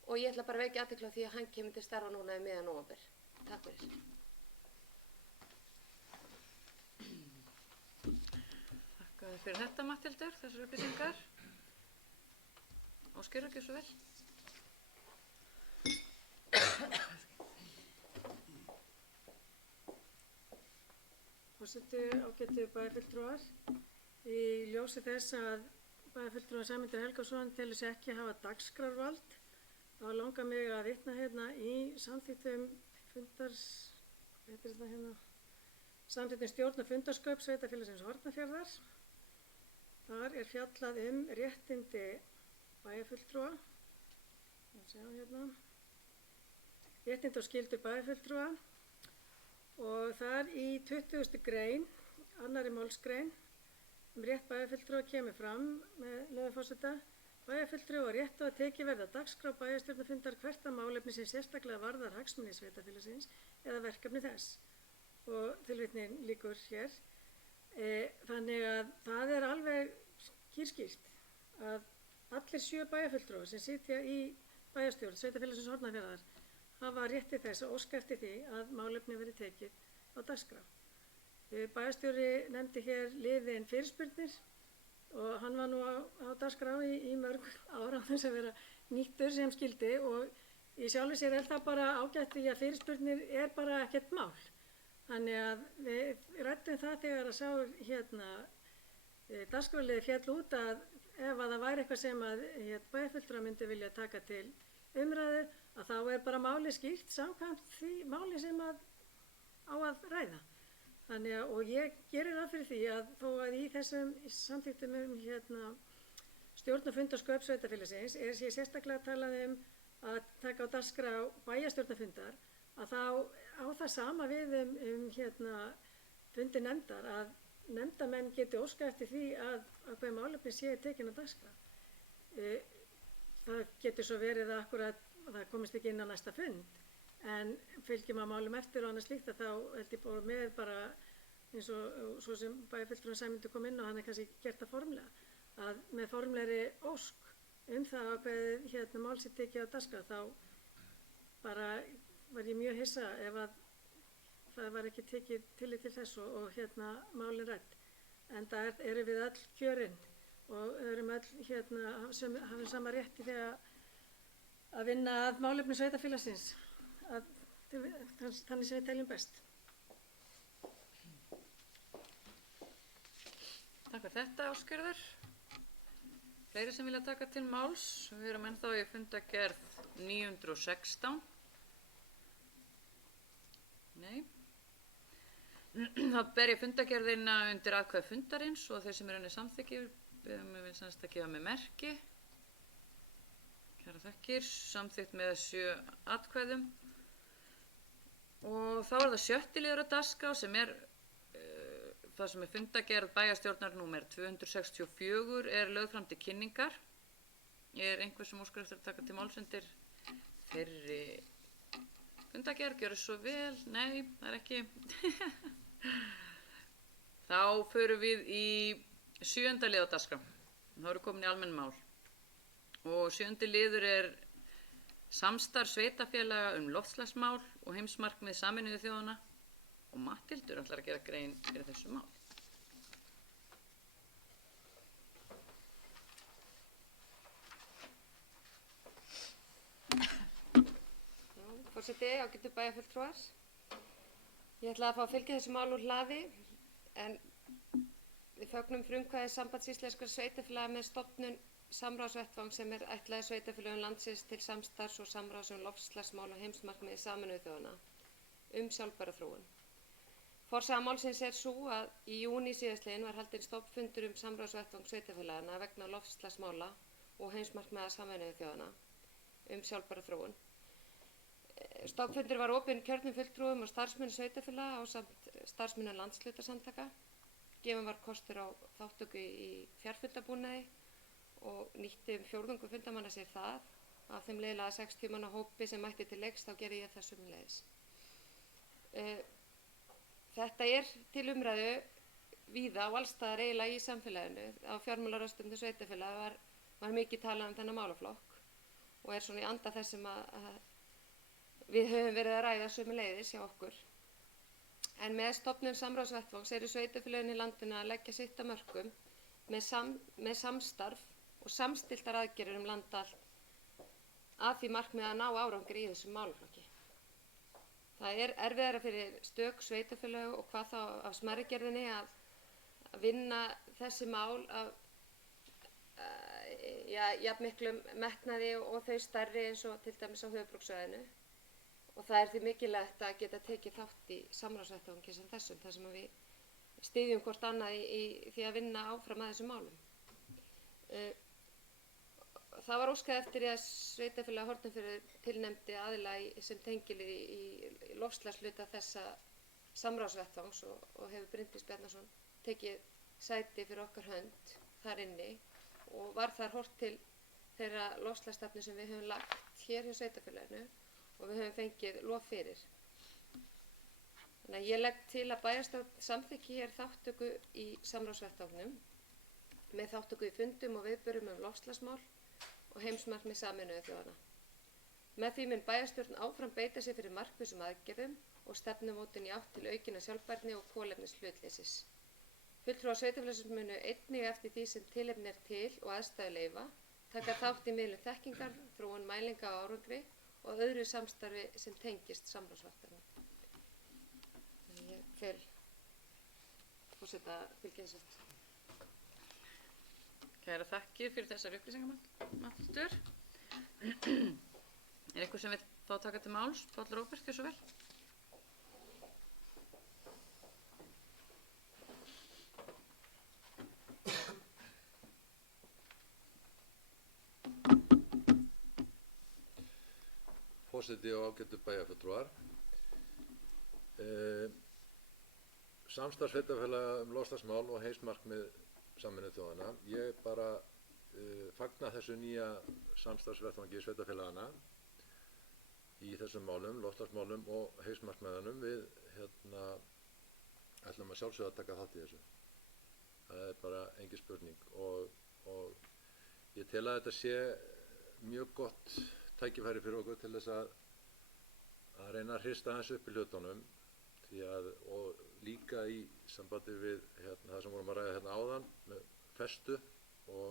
Og ég ætla bara að vekja athygli á því að hann kemur til starfa núna í miðjan nóvember. Takk fyrir. Þakka þér fyrir þetta, Matthildur, þessar upplýsingar. Ásgeir, ekki svo vel. Forseti, ágætu bæjarfulltrúar. Í ljósi þess að bæjarfulltrúar Sæmundur Helgason telur sig ekki hafa dagskrárvald, þá langar mig að vitna hérna í samþykktum samþykktum stjórn og fundarsköp Sveitarfélagsins Hornafjarðar. Þar er fjallað réttindi bæjarfulltrúa. Réttindi og skyldur bæjarfulltrúa. Og þar í 20. grein, annarri málsgrein, rétt bæjarfulltrúa kemur fram með leyfi forseta. Bæjarfulltrúa rétt á að tekið verða dagskrá bæjarstjórnarfundar hvert að málefni sem sérstaklega varðar hagsmuni sveitarfélagsins eða verkefni þess. Og tilvitnin lýkur hér. Þannig að það er alveg kýrskýrt að allir 7 bæjarfulltrúar sem sitja í bæjarstjórn Sveitarfélagsins Hornafjarðar hafa rétti þess að óska eftir því að málefni verði tekið á dagskrá. Bæjarstjóri nefndi hér liðin fyrirspurnir og hann var nú á dagskrá í mörg ára á þess að vera nýttur sem skildi og í sjálfu sér er það bara ágætt því að fyrirspurnir er bara ekkert mál. Þannig að við ræddum það þegar að sá dagskrárliði féll út að ef að það væri eitthvað sem að bæjarfulltrúar myndi vilja taka til umræðu að þá er bara máli skýrt samkvæmt því máli sem að á að ræða. Þannig að, og ég gerir ráð fyrir því að þó að í þessum samþykktum stjórn og fundarsköp sveitarfélagsins sé sérstaklega talað að taka á dagskrá bæjarstjórnarfundar að þá á það sama við fundi nefndar að nefndamenn geti óskað eftir því að ákveðin málefni sé tekin á dagskrá. Það getur svo verið að akkurat það komist ekki inn á næsta fund, en fylgjum að málum eftir og annað slíkt að þá held ég bara með bara eins og svo sem bæjarfulltrúinn Sæmundur kom inn og hann er kannski gert það formlega, að með formlegri ósk það ákveðið mál sér tekið á dagskrá þá bara var ég mjög hissa ef að það var ekki tekið tillit til þess og málin rædd. En það eru við öll kjörin og erum öll hafum sama rétti þegar að vinna að málefni sveitarfélagsins þannig sem við teljum best. Takk fyrir þetta, Ásgerður. Fleiri sem vilja taka til máls. Við erum ennþá í fundagerð 916. Nei. Þá ber ég fundagerðina undir atkvæði fundarins og þeir sem eru henni samþykki við semst að gefa mig merki. Kæra þakkir, samþykkt með 7 atkvæðum. Og þá er það 7. liður á dagskrá sem er það sem er fundagerð bæjarstjórnar númer 264 er lögð fram til kynningar. Er einhver sem óskar eftir að taka til máls undir þeirri fundagerð? Gjörðu svo vel? Nei, það er ekki. Þá förum við í 7. lið á dagskrá. Þá erum við komin í almenn mál. Og 7. liður er samstarf sveitarfélaga loftslagsmál og heimsmarkmið Sameinuðu þjóðanna og Matthildur ætlar að gera grein fyrir þessu mál. Forseti, ágætu bæjarfulltrúar. Ég ætla að fá að fylgja þessu mál úr hlaði en við fögnum frumkvæði Sambands íslenskra sveitarfélaga með stofnun samráðsvettvang sem er ætlaði sveitarfélögum landsins til samstarfs og samráðs loftslagsmál og heimsmarkmiði Sameinuðu þjóðanna sjálfbæra þróun. Forsaga málsins er sú að í júní síðastliðinn var haldinn stofnfundur samráðsvettvang sveitarfélagana vegna loftslagsmála og heimsmarkmiða Sameinuðu þjóðanna sjálfbæra þróun. Stofnfundur var opinn kjörnum fulltrúum og starfsmönnum sveitarfélaga ásamt starfsmönnum landshlutasamtaka. Gefinn var kostur á þátttöku í fjarfundabúnaði og nýtti 4. fundamanna sér það. Af þeim liðlega 60 manna hópi sem mætti til leiks þá gerði ég það sömuleiðis. þetta er til umræðu víða og allstaðar eiginlega í samfélaginu. Á fjármálaröstum sveitarfélaga var mikið talað um þennan málaflokk og er svona í anda þess sem að við höfum verið að ræða sömuleiðis hjá okkur. En með stofnun samráðsvettvangs eru sveitarfélögin í landinu að leggja sitt af mörkum með samstarf og samstilltar aðgerðir land allt að því markmið að ná árangri í þessum málaflokki. Það er erfiðara fyrir stök sveitarfélög og hvað þá af smærri gerðinni að vinna þessi mál af jafnmiklum metnaði og þau stærri eins og til dæmis á höfuðborgarsvæðinu. Og það er því mikilvægt að geta tekið þátt í samráðsvettvangi sem þessum, þar sem við styðjum hvort annað í því að vinna áfram að þessum málum. Það var óskað eftir að sveitarfélag Hornafjörður tilnefndi aðila sem tengilið í loftslagshluta þessa samráðsvettvangs og hefur Bryndís Bjarnason tekið sæti fyrir okkar hönd þar inni og var þar horft til þeirra loftslagsstefnu sem við höfum lagt hér hjá sveitarfélaginu og við höfum fengið lof fyrir. Þannig að ég legg til að bæjarstjórn samþykki hér þátttöku í samráðsvettvangnum með þátttöku í fundum og viðburðum loftslagsmál og heimsmarkmið Sameinuðu þjóðanna. Með því mun bæjarstjórn áfram beita sig fyrir markvissum aðgerðum og stefnumótun í átt til aukinna sjálfbærni og kolefnishlutleysis. Fulltrúar sveitarfélagsins munu einnig eftir því sem tilefni er til og aðstæður leyfa taka þátt í miðlun þekkingar, þróun mælinga á árangri og öðru samstarfi sem tengist samráðsvettvangnum. Ég fel forseta fylgjaðsett. Kæra þakkir fyrir þessar upplýsingamattur. Er einhver sem vil fá taka til máls? Páll Róbert, gjör svo vel. Forseti og ágætu bæjarfulltrúar. Samstarf sveitarfélaga loftslagsmál og heimsmarkmið Sameinuðu þjóðanna. Ég bara fagna þessu nýja samstarfsvettvangi sveitarfélagana í þessum málum, loftslagsmálum og heimsmarkmiðunum. Við ætlum að sjálfsögða að taka þátt í þessu. Það er bara engin spurning og ég tel að þetta sé mjög gott tækifæri fyrir okkur til þess að reyna að hrista aðeins upp í hlutunum og líka í sambandi við það sem vorum að ræða áðan með festu og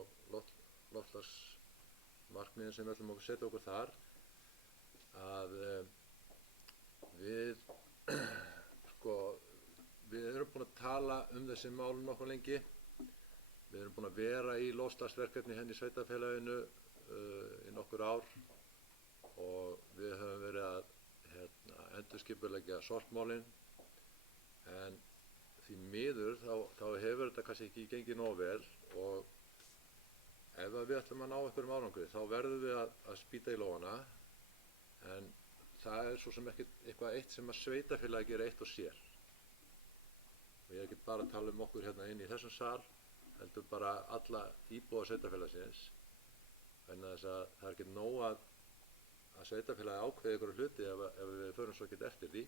loftslagsmarkmiðin sem við ætlum að setja okkur þar að við erum búin að tala þessi mál nokkuð lengi. Við erum búin að vera í loftslagsverkefni í sveitarfélaginu í nokkur ár og við höfum verið að endurskipuleggja sorpmálin en því miður þá hefur þetta kannski ekki gengið nógu vel og ef við ætlum að ná einhverjum árangri þá verðum við að spýta í lófana en það er svo sem eitthvað eitt sem að sveitarfélagi gera eitt og sér og ég er ekki bara að tala okkur inn í þessum sal heldur bara alla íbúa sveitarfélagsins vegna þess að það er ekki nóg að sveitarfélagi ákveði ykkur hluti ef við förum svo ekki eftir því.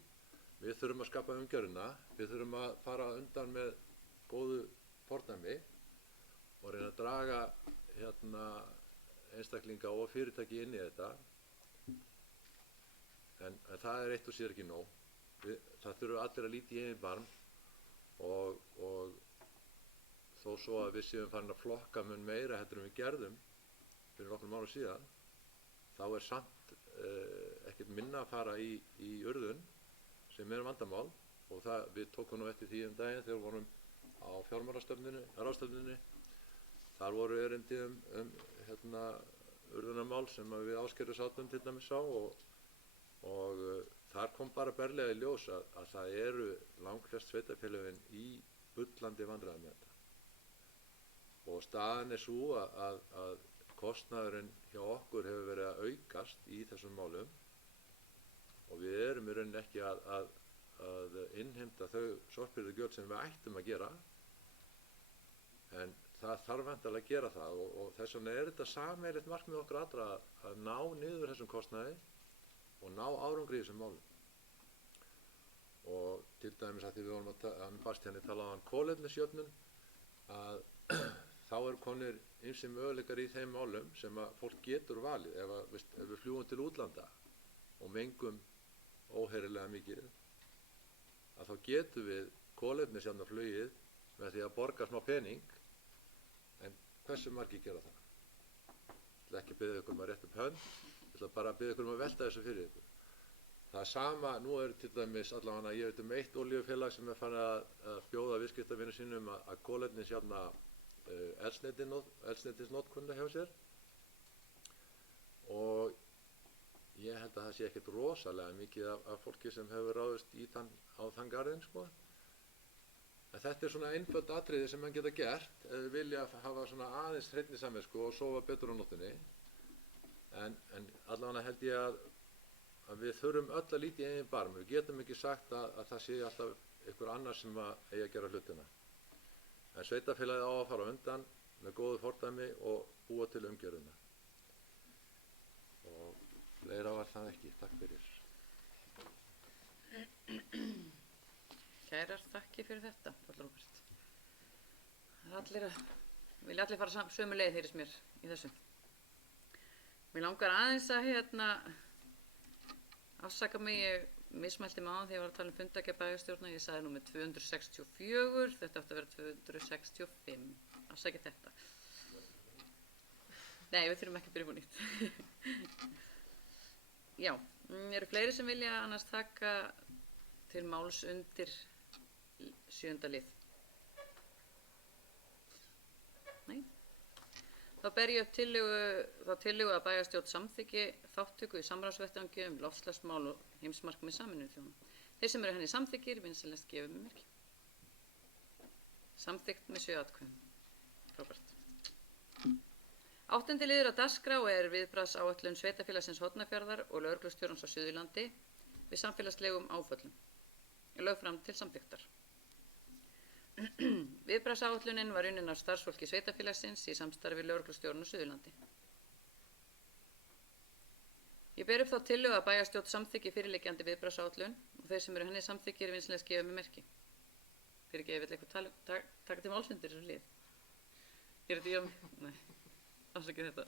Við þurfum að skapa umgjörðina, við þurfum að fara undan með góðu fordæmi og reyna að draga einstaklinga og fyrirtæki inn í þetta. En það er eitt og sér ekki nóg. Það þurfa allir að líta í eigin barm og þó svo að við séum farin að flokka mun meira heldur en við gerðum fyrir nokkrum árum síðan, þá er samt ekkert minna að fara í urðun sem er vandamál og við tókum nú eftir því daginn þegar við vorum á ráðstefnunni. Þar voru erindi urðunarmál sem við Ásgerður sátum til dæmis á og þar kom bara berlega í ljós að það eru langflest sveitarfélögin í bullandi vandræðum með þetta og staðan er sú að kostnaðurinn hjá okkur hefur verið að aukast í þessum málum og við erum í rauninni ekki að innheimta þau sorphirðugjöld sem við ættum að gera en það þarf væntanlega að gera það og þess vegna er þetta sameiginlegt markmið okkar allra að ná niður þessum kostnaði og ná árangri í þessum málum og til dæmis að því við vorum að Bastiani talaði um kolefnisjöfnun, að þá eru konir ýmsir möguleikar í þeim málum sem að fólk getur valið ef við fljúum til útlanda og mengum óheyrilega mikið, að þá getum við kolefnisjafna flugið með því að borga smá pening, en hversu margir gera það? Ég ætla ekki að biðja ykkur um að rétta upp hönd, ég ætla bara að biðja ykkur um að velta þessu fyrir ykkur. Það er sama, nú er til dæmis allavega, ég veit um eitt olíufélag sem er fann að bjóða viðskiptavinum sínum að kolefnisjafna eldsneytisnotkun hjá sér, og ég held að það sé ekkert rosalega mikið af fólki sem hefur ráðist á þann garðinn, sko. En þetta er svona einföld atriði sem mann geta gert ef við vilja hafa svona aðeins hreinni samvisku og sofa betur á nóttunni. En allavega held ég að við þurfum öll að líta í eigin barm. Við getum ekki sagt að það sé alltaf einhver annar sem eigi að gera hlutina. En sveitarfélagið á að fara á undan með góðu fordæmi og búa til umgjörðina. Og fleira var það ekki. Takk fyrir. Kærar þakki fyrir þetta, Páll Róbert. Vilja allir fara sömu leið, heyrist mér í þessu. Mér langar aðeins að afsaka mig, ég mismælti mig áðan þegar ég var að tala um fundargerð bæjarstjórnar, ég sagði númer 264, þetta átti að vera 265, afsakið þetta. Nei, við þurfum ekki að byrja upp á nýtt. Já, eru fleiri sem vilja annars taka til máls undir 7. lið? Nei. Þá ber ég upp tillögu að bæjarstjórn samþykki þátttöku í samráðsvettvangi loftslagsmál og heimsmarkmið Sameinuðu þjóðanna. Þeir sem eru henni samþykkir vinsamlegast gefið mér merki. Samþykkt með 7 atkvæðum. Róbert. 8. liður á dagskrá er viðbragðsáætlun Sveitarfélagsins Hornafjarðar og lögreglustjórans á Suðurlandi við samfélagslegum áföllum. Lögð fram til samþykktar. Viðbragðsáætlunin var unnin af starfsfólki Sveitarfélagsins í samstarfi við lögreglustjórann á Suðurlandi. Ég ber upp þá tillögu að bæjarstjórn samþykki fyrirliggjandi viðbragðsáætlun og þeir sem eru henni samþykkir vinsamlegast gefa mér merki. Fyrirgefið, vill eitthvað taka til máls undir þessu lið? Er þetta ég? Nei, afsakið þetta.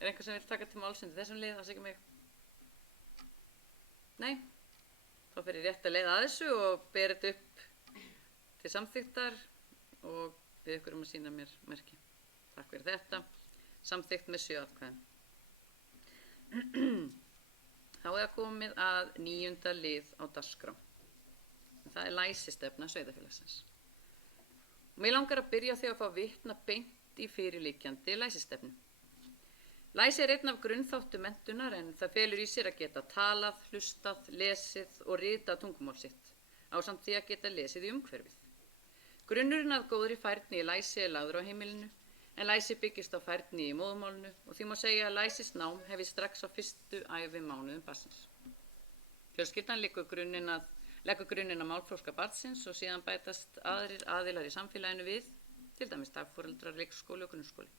Er einhver sem vill taka til máls undir þessum lið? Afsakið mig. Nei? Þá fer ég rétt að leiða að þessu og ber þetta upp til samþyktar og bið ykkur um að sýna mér merki. Takk fyrir þetta. Samþykkt með 7 atkvæðum. Þá er það komið að 9. lið á dagskrá. Það er læsistefna Sveitarfélagsins. Mig langar að byrja á því að fá vitna beint í fyrirliggjandi læsistefnu. Læsi er einn af grunnþáttum menntunar en það felur í sér að geta talað, hlustað, lesið og ritað tungumál sitt, ásamt því að geta lesið í umhverfið. Grunnurinn að góðri færni í læsi er lagður á heimilinu, en læsi byggist á færni í móðurmálinu og því má segja að læsisnám hefist strax á fyrstu ævimánuðum barnsins. Fjölskyldan leggur grunninn að málþroska barnsins og síðan bætast aðrir aðilar í samfélaginu við, til dæmis dagforeldrar, leikskóli og grunnskóli.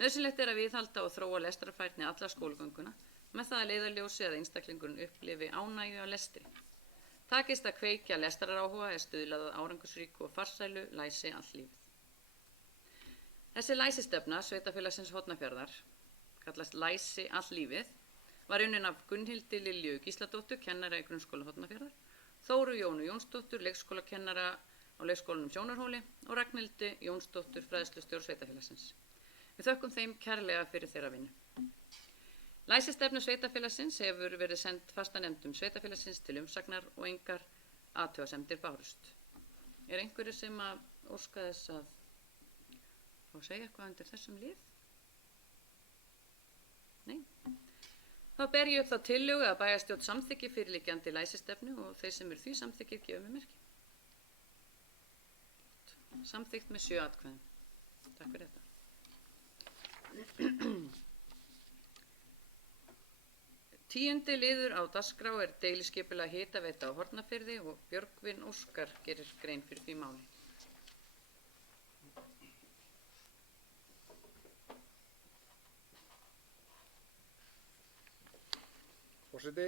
Nauðsynlegt er að viðhalda og þróa lestrarfærni alla skólagönguna með það að leiðarljósi að einstaklingurinn upplifi ánægju á lestri. Takist að kveikja lestraráhuga er stuðlað að árangursríku og farsælu læsi allt lífið. Þessi læsistefna Sveitarfélagsins Hornafjarðar, kallast Læsi allt lífið, var unnin af Gunnhildi Lilju Gísladóttur, kennara í grunnskóla Hornafjarðar, Þóru Jónu Jónsdóttur, leikskólakennara á leikskólanum Sjónarhóli og Ragnhildi Jónsdóttur, fræðslustjóra Sveitarfélagsins. Við þökkum þeim kærlega fyrir þeirra vinnu. Læsistefna Sveitarfélagsins hefur verið send fastanefndum Sveitarfélagsins til umsagnar og engar athugasemdir bárust. Er einhverju sem að óska þess að fá að segja eitthvað undir þessum lið? Nei. Þá ber ég upp þá tillögu að bæjarstjórn samþykki fyrirliggjandi læsistefnu og þeir sem eru því samþykkir gefa mér merki. Samþykkt með 7 atkvæðum. Takk fyrir þetta. 10. liður á dagskrá er deiliskipulag hitaveita á Hornafirði og Björgvin Óskar gerir grein fyrir því máli. Forseti,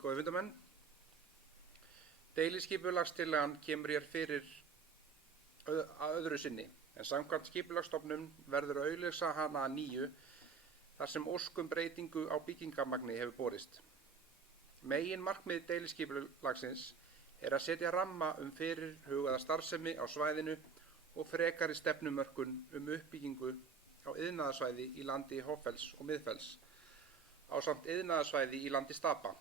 góðir fundarmenn. Deiliskipulagstillagan kemur hér fyrir að öðru sinni, en samkvæmt skipulagsstofnun verður að auglýsa hana að nýju þar sem ósk breytingu á byggingamagni hefur borist. Megin markmið deiliskipulagsins er að setja ramma fyrirhugaða starfsemi á svæðinu og frekari stefnumörkun uppbyggingu á iðnaðarsvæði í landi Hoffells og Miðfells, ásamt iðnaðarsvæði í landi Stapa.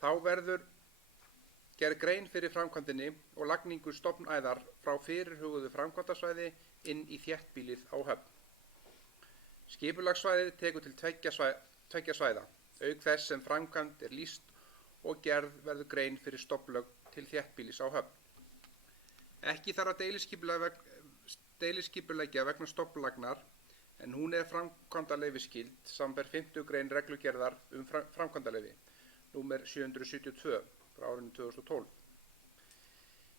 Þá verður gerð grein fyrir framkvæmdinni og lagningu stofnæðar frá fyrirhuguðu framkvæmdasvæði inn í þéttbýlið á Höfn. Skipulagssvæðið tekur til tveggja svæða, auk þess sem framkvæmd lýst og gerð verður grein fyrir stofnlög til þéttbýlis á Höfn. Ekki þarf að deiliskipuleggja vegna stofnlagnar, en hún er framkvæmdaleyfisskyld, samanber 5. grein reglugerðar framkvæmdaleyfi, númer 772 frá árinu 2012.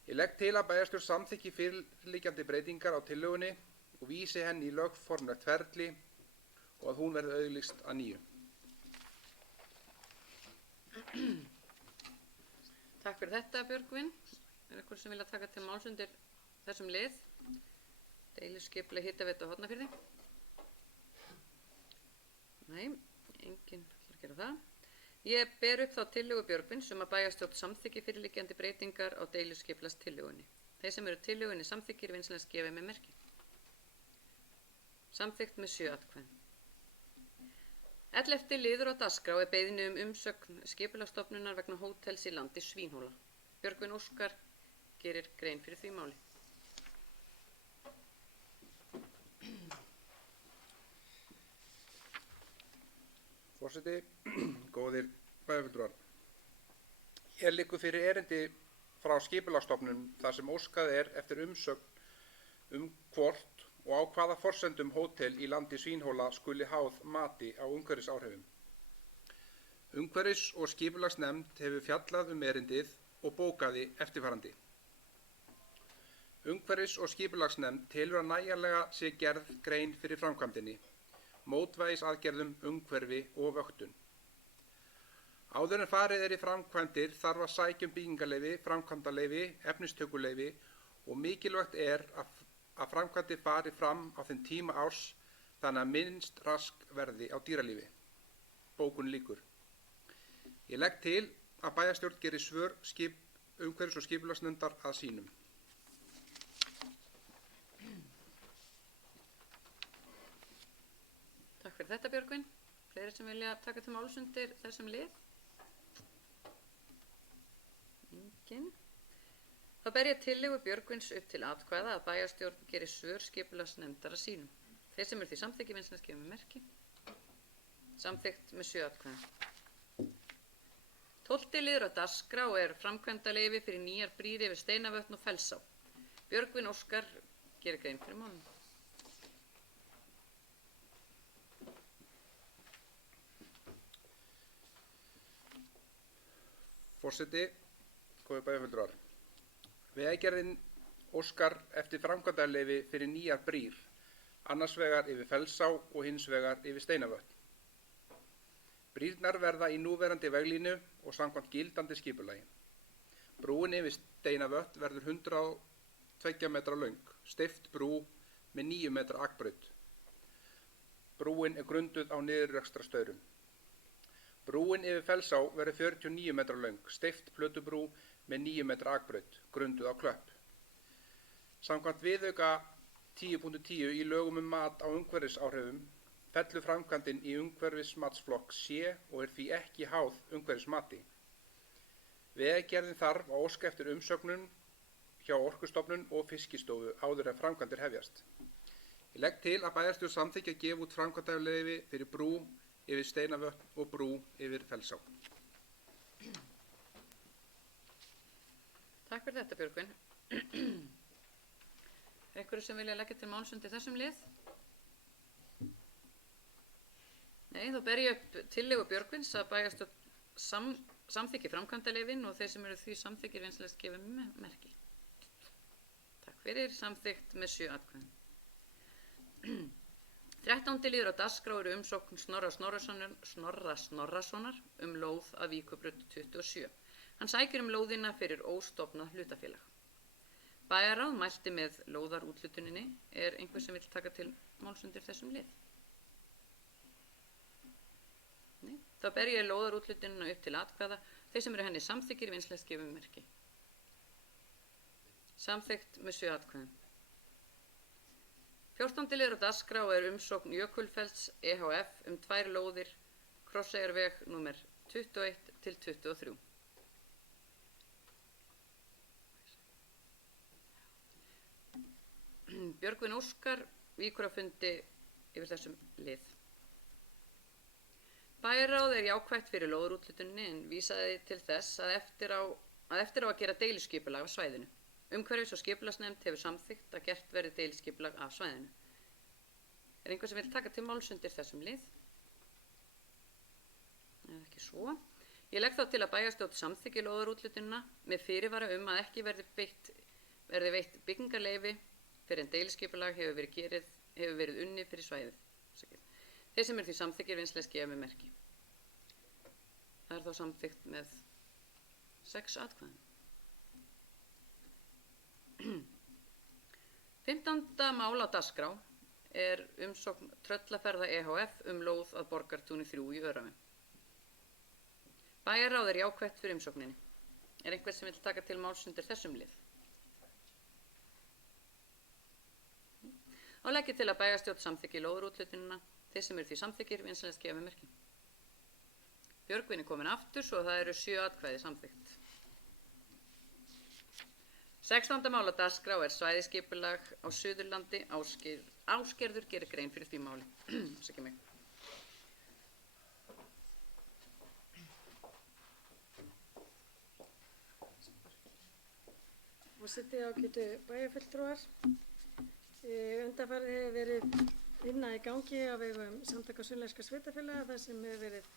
Ég legg til að bæjarstjórn samþykki fyrirliggjandi breytingar á tillögunni og vísi henni í lögformlegt ferli og að hún verði auglýst að nýju. Takk fyrir þetta, Björgvin. Er einhver sem vilja taka til máls undir þessum lið? Deiliskipulag Hitaveitu á Hornafirði? Nei, enginn ætlar að gera það. Ég ber upp þá tillögu Björgvins að bæjarstjórn samþykki fyrirliggjandi breytingar á deiliskipulagstillögunni. Þeir sem eru tillögunni samþykkir vinsamlegast gefa með merki. Samþykkt með 7 atkvæðum. 11. liður á dagskrá er beiðni umsögn skipulagsstofnunar vegna hótels í landi Svínhóla. Björgvin Óskar gerir grein fyrir því máli. Forseti, góðir bæjarfulltrúar. Hér liggur fyrir erindi frá skipulagsstofnun þar sem óskað er eftir umsögn hvort og á hvaða forsendum hótel í landi Svínhóla skuli háð mati á umhverfisáhrifum. Umhverfis- og skipulagsnefnd hefur fjallað erindið og bókaði eftirfarandi. Umhverfis- og skipulagsnefnd telur að nægjanlega sé gerð grein fyrir framkvæmdinni, mótvægisaðgerðum, umhverfi og vöktun. Áður en farið er í framkvæmdir þarf að sækja byggingarleyfi, framkvæmdaleyfi, efnistökuleyfi og mikilvægt er að framkvæmdir fari fram á þeim tíma árs þannig að minnst rask verði á dýralífi. Bókun lýkur. Ég legg til að bæjarstjórn geri svör umhverfis- og skipulagsnefndar að sínum. Takk fyrir þetta, Björgvin. Fleiri sem vilja taka til máls undir þessum lið? Enginn. Þá ber ég tillögu Björgvins upp til atkvæða að bæjarstjórn geri svör skipulagsnefndar að sínum. Þeir sem eru því samþykki vinsamlegast gefa með merki. Samþykkt með 7 atkvæðum. 12. liður á dagskrá er framkvæmdaleyfi fyrir nýjar brýr yfir Steinavötn og Fellsá. Björgvin Óskar gerir grein fyrir málinu. Forseti, góðir bæjarfulltrúar. Vegagerðin óskar eftir framkvæmdaleyfi fyrir nýjar brýr, annars vegar yfir Fellsá og hins vegar yfir Steinavötn. Brýrnar verða í núverandi veglínu og samkvæmt gildandi skipulagi. Brúin yfir Steinavötn verður 102 metra löng, steypt brú með 9 metra akbraut. Brúin er grunduð á niðurrekstrarstaurum. Brúin yfir Fellsá verður 49 metra löng, steypt plötubrú með 9 metra akbraut, grunduð á klöpp. Samkvæmt viðauka 10.10 í lögum mat á umhverfisáhrifum fellur framkvæmdin í umhverfismatsflokk C og er því ekki háð umhverfismati. Vegagerðin þarf að óska eftir umsögnum hjá Orkustofnun og Fiskistofu áður en framkvæmdir hefjast. Ég legg til að bæjarstjórn samþykki að gefa út framkvæmdaleyfi fyrir brú yfir Steinavötn og brú yfir Fellsá. Takk fyrir þetta, Björgvin. Einhverju sem vilja leggja til máls undir þessum lið? Nei, þá ber ég upp tillögu Björgvins að bæjarstjórn samþykki framkvæmdaleyfin og þeir sem eru því samþykkir vinsamlegast gefa með merki. Takk fyrir, samþykkt með 7 atkvæðum. 13. liður á dagskrá eru umsókn Snorra Snorrasonar lóð að Víkurbraut 27. Hann sækir lóðina fyrir óstofnað hlutafélag. Bæjarráð mælti með lóðarúthlutuninni. Er einhver sem vill taka til máls undir þessum lið? Nei. Þá ber ég lóðarúthlutunina upp til atkvæða. Þeir sem eru henni samþykkir vinsamlegast gefa merki. Samþykkt með 7 atkvæðum. 14. liður á dagskrá er umsókn Jökulfells EHF 2 lóðir Krosseyjarveg nr. 21 til 23. Björgvin Óskar víkur á fundi yfir þessum lið. Bæjarráð er jákvætt fyrir lóðarúthlutuninni en vísaði til þess að eftir á að gera deiliskipulag af svæðinu. Umhverfis- og skipulagsnefnd hefur samþykkt að gert verði deiliskipulag af svæðinu. Er einhver sem vil taka til máls undir þessum lið? Eða ekki svo. Ég legg þá til að bæjarstjórn samþykki lóðarúthlutunina með fyrirvara að ekki verði veitt byggingarleyfi fyrir en deiliskipulag hefur verið unnið fyrir svæðið. Þeir sem eru því samþykkir vinsamlegast gefa með merki. Það er þá samþykkt með 6 atkvæðum. 15. mál á dagskrá er umsókn Tröllaferða EHF lóð að Borgartúni 3 í Öræfum. Bæjarráð er jákvætt fyrir umsókninni. Er einhver sem vill taka til máls undir þessum lið? Þá legg ég til að bæjarstjórn samþykki lóðarúthlutunina. Þeir sem eru því samþykkir vinsamlegast gefa með merki. Björgvin er komin aftur svo það eru 7 atkvæði samþykkt. 16. mál á dagskrá er svæðisskipulag á Suðurlandi. Ásgerður gerir grein fyrir því máli. Sækja mig. Forseti, ágætu bæjarfulltrúar. Undanfarið hefur verið vinna í gangi á vegum Samtaka sunnlenskra sveitarfélaga þar sem hefur verið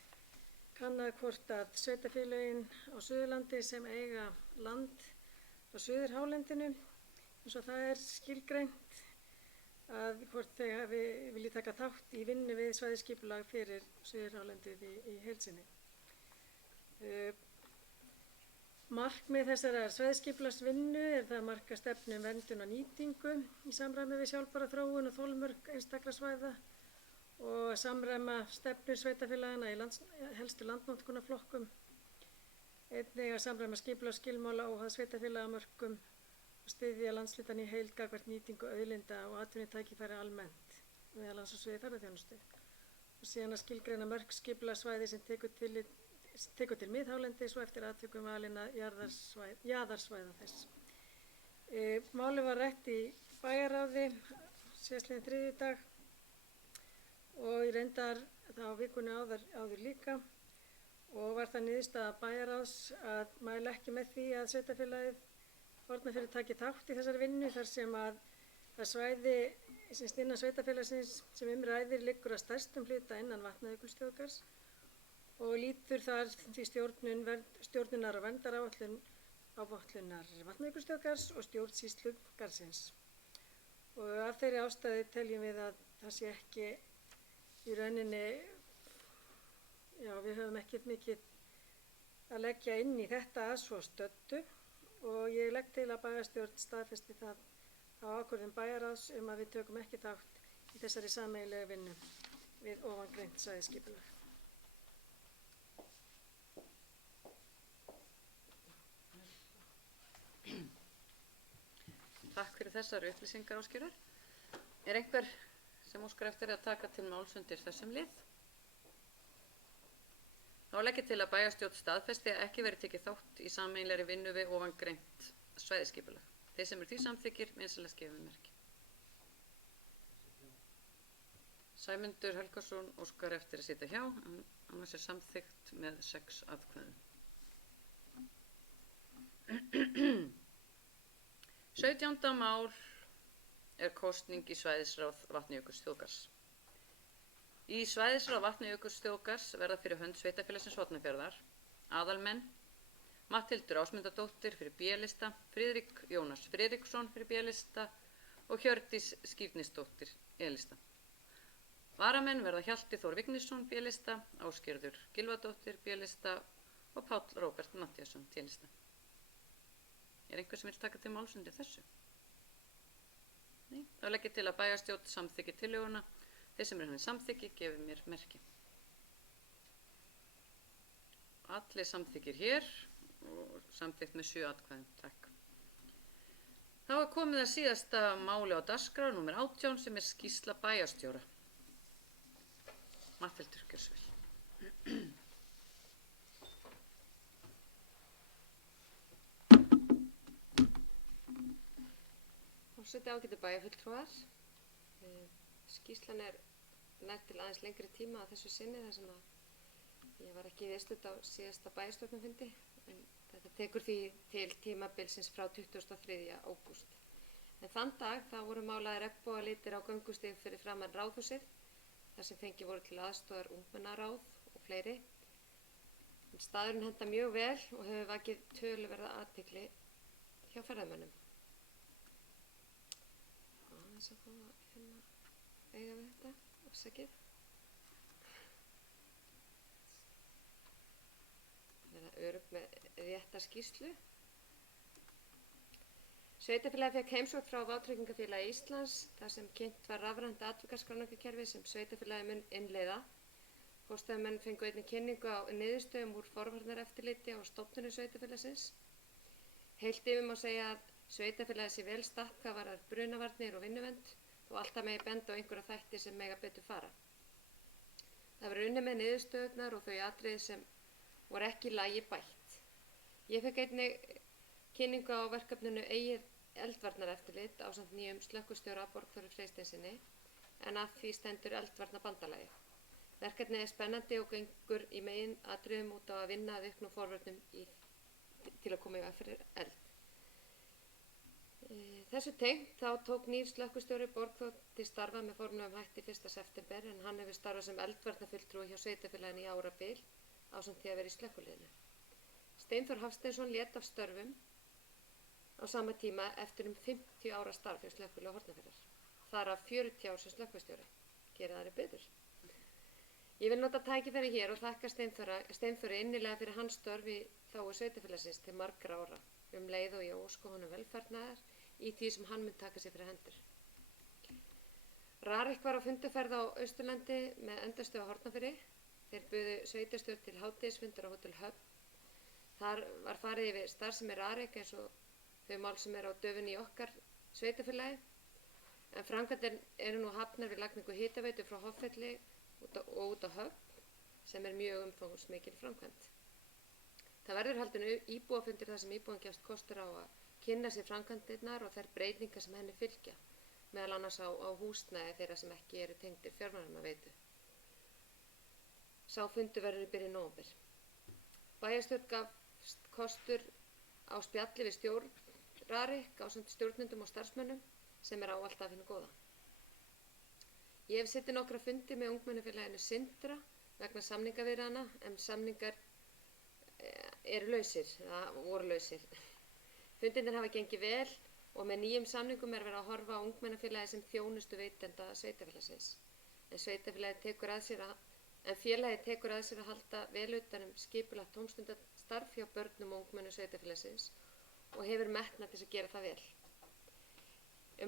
kannað hvort að sveitarfélögin á Suðurlandi sem eiga land á Suðurhálendinu eins og það er skilgreint að hvort þau vilji taka þátt í vinnu við svæðisskipulag fyrir Suðurhálendið í heild sinni. Markmið þessara svæðisskipulagsvinnu er það að marka stefnu verndun og nýtingu í samræmi við sjálfbæra þróun og þolmörk einstakra svæða og samræma stefnu sveitarfélagana í helstu landnotkunarflokkum. Einnig að samræma skipulagsskilmála óháð sveitarfélagamörkum og styðja landshlutann í heild gagnvart nýtingu auðlinda og atvinnutækifæri almennt, meðal annars á sviði ferðaþjónustu. Og síðan að skilgreina mörk skipulagssvæði sem tekur til miðhálendis og eftir atvikum valina jaðarsvæða þess. Málið var rætt í bæjarráði síðastliðinn þriðjudag og ég reyndar það á vikunni áður líka og var það niðurstaða bæjarráðs að mæla ekki með því að sveitarfélagið Hornafjörður taki þátt í þessari vinnu þar sem að það svæði sem innan sveitarfélagsins sem ræðir liggur að stærstum hluta innan Vatnajökulsþjóðgarðs og lítur þar því stjórnunar og verndaráætlunar Vatnajökulsþjóðgarðs og stjórnsýslu garðsins. Og af þeirri ástæðu teljum við að það sé ekki í rauninni, við höfum ekkert mikið að leggja inn í þetta að svo stöddu og ég legg til að bæjarstjórn staðfesti það á ákvörðun bæjarráðs að við tökum ekki þátt í þessari sameiginlegu vinnu við ofangreint svæðisskipulag. Takk fyrir þessar upplýsingar, Ásgerður. Er einhver sem óskar eftir að taka til máls undir þessum lið? Þá legg ég til að bæjarstjórn staðfesti að ekki verið tekið þátt í sameiginlegri vinnu við ofangreint svæðisskipulag. Þeir sem eru því samþykkir vinsamlegast gefa með merki. Sæmundur Helgason óskar eftir að sitja hjá, annars er samþykkt með 6 atkvæðum. 17. mál er kosning í svæðisráð Vatnajökulsþjóðgarðs. Í svæðisráð Vatnajökulsþjóðgarðs verða fyrir hönd sveitarfélagsins Hornafjarðar aðalmenn Matthildur Ásmundardóttir fyrir B-lista, Friðrik Jónas Friðriksson fyrir B-lista og Hjördís Skírnisdóttir E-lista. Varamenn verða Hjalti Þór Vignisson B-lista, Ásgerður Gylfadóttir B-lista og Páll Róbert Matthíasson télista. Er einhver sem vil taka til máls undir þessu? Nei, þá legg ég til að bæjarstjórn samþykki tillöguna. Þeir sem eru henni samþykki gefið mér merki. Allir samþykkir hér og samþykkt með 7 atkvæðum. Takk. Þá er komið að síðasta máli á dagskrá, númer 18, sem er skýrsla bæjarstjóra. Matthildur, gjörðu svo vel. Forseti, ágætu bæjarfulltrúar. Skýrslan er nær til aðeins lengri tíma að þessu sinni þar sem að ég var ekki viðstödd á síðasta bæjarstjórnarfundi, en þetta tekur því til tímabilsins frá 23. ágúst. En þann dag þá voru málaðir regnbogalitir á göngustíg fyrir framan Ráðhúsið, þar sem fengið voru til aðstoðar ungmennaráð og fleiri. En staðurinn henta mjög vel og hefur vakið töluverða athygli hjá ferðamönnum. Aðeins að fá að eiga við þetta, afsakið. Verða örugg með rétta skýrslu. Sveitarfélagið fékk heimsókn frá Vátryggingafélagi Íslands þar sem kynnt var rafrænt atvikaskráningarkerfi sem sveitarfélagið mun innleiða. Forstöðumenn fengu einnig kynningu á niðurstöðum úr forvarnareftirliti á stofnunum sveitarfélagsins. Heilt yfir má segja að sveitarfélagið sé vel statt hvað varðar brunavarnir og vinnuvernd og alltaf megi benda á einhverja þætti sem mega betur fara. Það verður unnið með niðurstöðurnar og þau atriði sem voru ekki í lagi bætt. Ég fekk einnig kynningu á verkefninu Eigið eldvarnareftirlit ásamt nýjum slökkvistjóra Borgþóri Freysteinsinni en að því stendur eldvarnarbandalagið. Verkefnið er spennandi og gengur í megin atriðum út á að vinna að auknum forvörnum til að koma í veg fyrir eld. Þessu tengt þá tók nýr slökkvistjóri Borgþór til starfa með formlegum hætti 1. september en hann hefur starfað sem eldvarnarfulltrúi hjá sveitarfélaginu í árabil ásamt því að vera í slökkviliðinu. Steinþór Hafsteinsson lét af störfum á sama tíma eftir 50 ára starf hjá slökkviliði Hornafjarðar. Þar af 40 ár sem slökkvistjóri. Gera þær betur. Ég vil nota tækifæri hér og þakka Steinþóri innilega fyrir hans störf í þágu sveitarfélagsins til margra ára leið og ég óska honum velfarnaðar í því sem hann mun taka sér fyrir hendur. Rarik var á fundaferð á Austurlandi með endastöð á Hornafirði. Þeir buðu sveitarstjórn til hádegisfundar á Hótel Höfn. Þar var farið yfir starfsemi Rarik eins og þau mál sem eru á döfinni í okkar sveitarfélagi. En framkvæmdir eru nú hafnar við lagningu hitaveitu frá Hoffelli og út á Höfn sem er mjög umfangsmikil framkvæmd. Það verður haldinn íbúafundur þar sem íbúan gefst kostur á að kynna sér framkvæmdirnar og þær breytingar sem henni fylgja, meðal annars á húsnæði þeirra sem ekki eru tengdir fjármálaveitu. Sá fundur verður í byrjun nóvember. Bæjarstjórn gafst kostur á spjalli við stjórn Rarik ásamt stjórnendum og starfsmönnum sem er ávallt af hinu góða. Ég hef setið nokkra fundi með ungmennafélaginu Sindra vegna samningaviðræðna en samningar eru lausir, voru lausir. Fundirnir hafa gengið vel og með nýjum samningum er verið að horfa á ungmennafélagi sem þjónustu veitenda sveitarfélagsins. En félagið tekur að sér að halda vel utan skipulagt tómstundastarf hjá börnum og ungmennum sveitarfélagsins og hefur metnað til að gera það vel.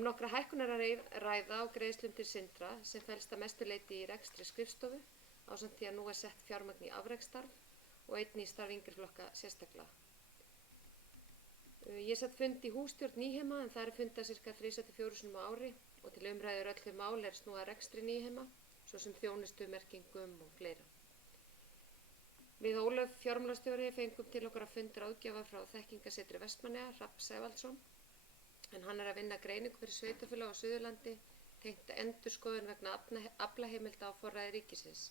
Nokkra hækkunar að ræða á greiðslum til Sindra sem felst að mestu leyti í rekstri skrifstofu ásamt því að nú er sett fjármagn í afreksstarf og einnig í starf yngri flokka sérstaklega. Ég sat fund í hússtjórn Nýheima en það er fundað cirka 3-4 sinnum á ári og til umræður öllu mál er snúa rekstri Nýheima, svo sem þjónustu, merkingum og fleira. Við Ólöf fjármálastjóri fengum til okkar að fund ráðgjafa frá þekkingasetri Vestmannaeyja, Hrafn Sævaldsson, en hann er að vinna greiningu fyrir sveitarfélög á Suðurlandi tengt endurskoðun vegna aflaheimilda á forræði ríkisins,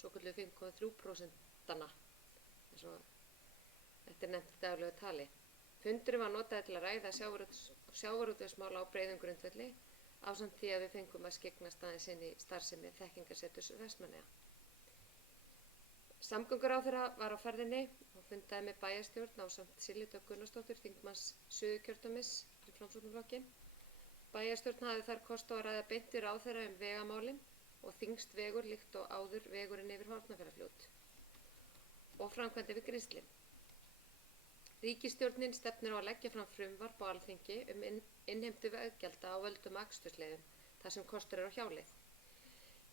svokölluð 5,3%, eins og þetta er nefnt í daglegu tali. Fundurinn var notaður til að ræða sjávarútvegsmála á breiðum grundvelli ásamt því að við fengum að skyggnast aðeins inn í starfsemi þekkingaseturs Vestmannaeyja. Samgönguráðherra var á ferðinni og fundaði með bæjarstjórn ásamt Silju Dögg Gunnarsdóttur, þingmanns Suðurkjördæmis fyrir Framsóknarflokkinn. Bæjarstjórn hafði þar kost á að ræða beint við ráðherra vegamálin og þyngst vegur líkt og áður vegurinn yfir Hornafjarðarfljót. og framkvæmdir við Grímslið. Ríkisstjórnin stefnir á að leggja fram frumvarp á Alþingi innheimtu veggjalda á völdum akstursleiðum þar sem kostur er á hjáleið.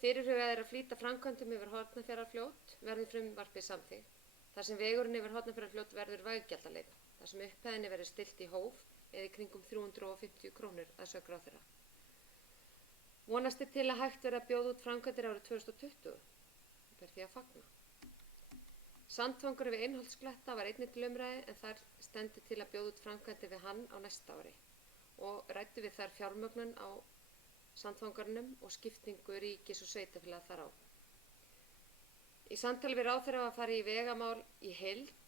Fyrirhugað er að flýta framkvæmdum yfir Hornafjarðarfljót verði frumvarpið samþykkt, þar sem vegurinn yfir Hornafjarðarfljót verður veggjaldaleið, þar sem upphæðinni verður stillt í hóf eða í kringum 350 krónur að sögn ráðherra. Vonast er til að hægt verði að bjóða út framkvæmdir árið 2020. Ber því að fagna. Sandfangur við Einholtskletta var einnig til umræðu en þar stendur til að bjóða út framkvæmdir við hann á næsta ári og ræddu við þar fjármögnun á sandfangarnum og skiptingu ríkis og sveitarfélaga þar á. Í samtali við ráðherra var farið í vegamál í heild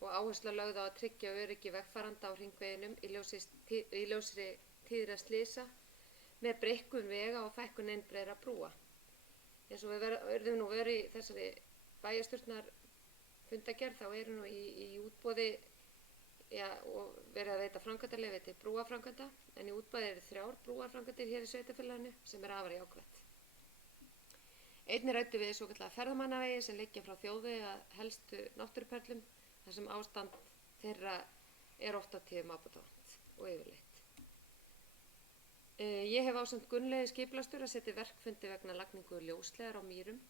og áhersla lögð á að tryggja öryggi vegfaranda á hringveginum í ljósri tíðra slysa með breikkum vega og fækkun einbreiðra brúa. Eins og við verðum nú verið í þessari bæjarstjórnar fundagerð þá eru nú í útboði og verið að veita framkvæmdarleyfi til brúaframkvæmda en í útboði eru 3 brúaframkvæmdir hér í sveitarfélaginu sem er afar jákvætt. Einnig ræddu við svokallaða ferðamannavegi sem liggja frá þjóðvegi að helstu náttúruperlum þar sem ástand þeirra er oft á tíðum ábótavant og yfirleitt. Ég hef ásamt Gunnlaugi skipulagsstjóra setið verkfundi vegna lagningu ljósleiðar á Mýrum.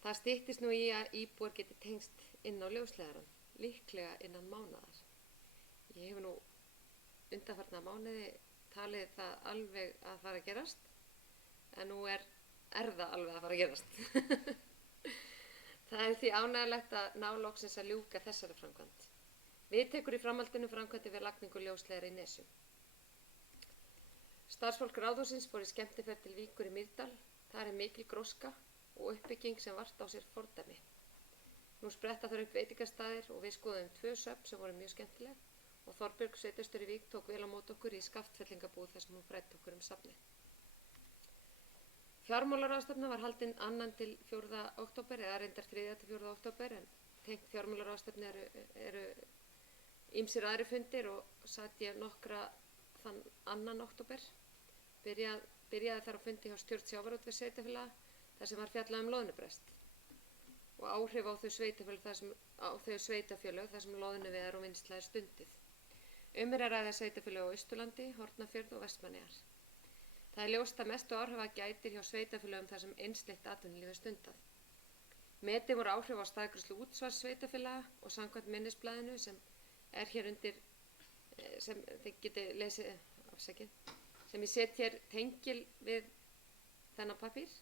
Það styttist nú í að íbúar geti tengst inn á ljósleiðarann, líklega innan mánaðar. Ég hef nú undanfarna mánuði talið það alveg að fara að gerast, en nú er það alveg að fara að gerast. Það er því ánægilegt að ná loksins að ljúka þessari framkvæmd. Við tekur í framhaldinu framkvæmdi við lagningu ljósleiðara í Nesjum. Starfsfólk ráðhússins fór í skemmtiferð til Víkur í Mýrdal. Það er mikil gróska og uppbygging sem vart á sér fordæmi. Nú spretta þar upp veitingastaðir og við skoðum 2 söfn sem voru mjög skemmtileg og Þorbjörg sveitarstjóri Vík tók vel á móti okkur í Skaftfellingabúð þar sem hún fræddi okkur safnið. Fjármálaráðstefna var haldin 2. til 4. október eða reyndar 3. til 4. október en tengt fjármálaráðstefnu eru ýmsir aðri fundir og sat ég nokkra þann 2. október. Byrjaði þar á fundi hjá stjórn sjávarútvegs sveitarfélaga þar sem var fjallað loðnubrest og áhrif á þau sveitarfélög þar sem loðnuveiðar og vinnsla er stundið. Er að ræða sveitarfélög á Austurlandi, Hornafjörð og Vestmannaeyjar. Það er ljóst að mestu áhrifa gætir hjá sveitarfélögum þar sem einsleitt atvinnulíf er stundað. Metið voru áhrif á staðgreiðslu útsvars sveitarfélaga og samkvæmt minnisblaðinu sem er hér undir sem þið getið lesið sem ég set hér tengil við þennan pappír.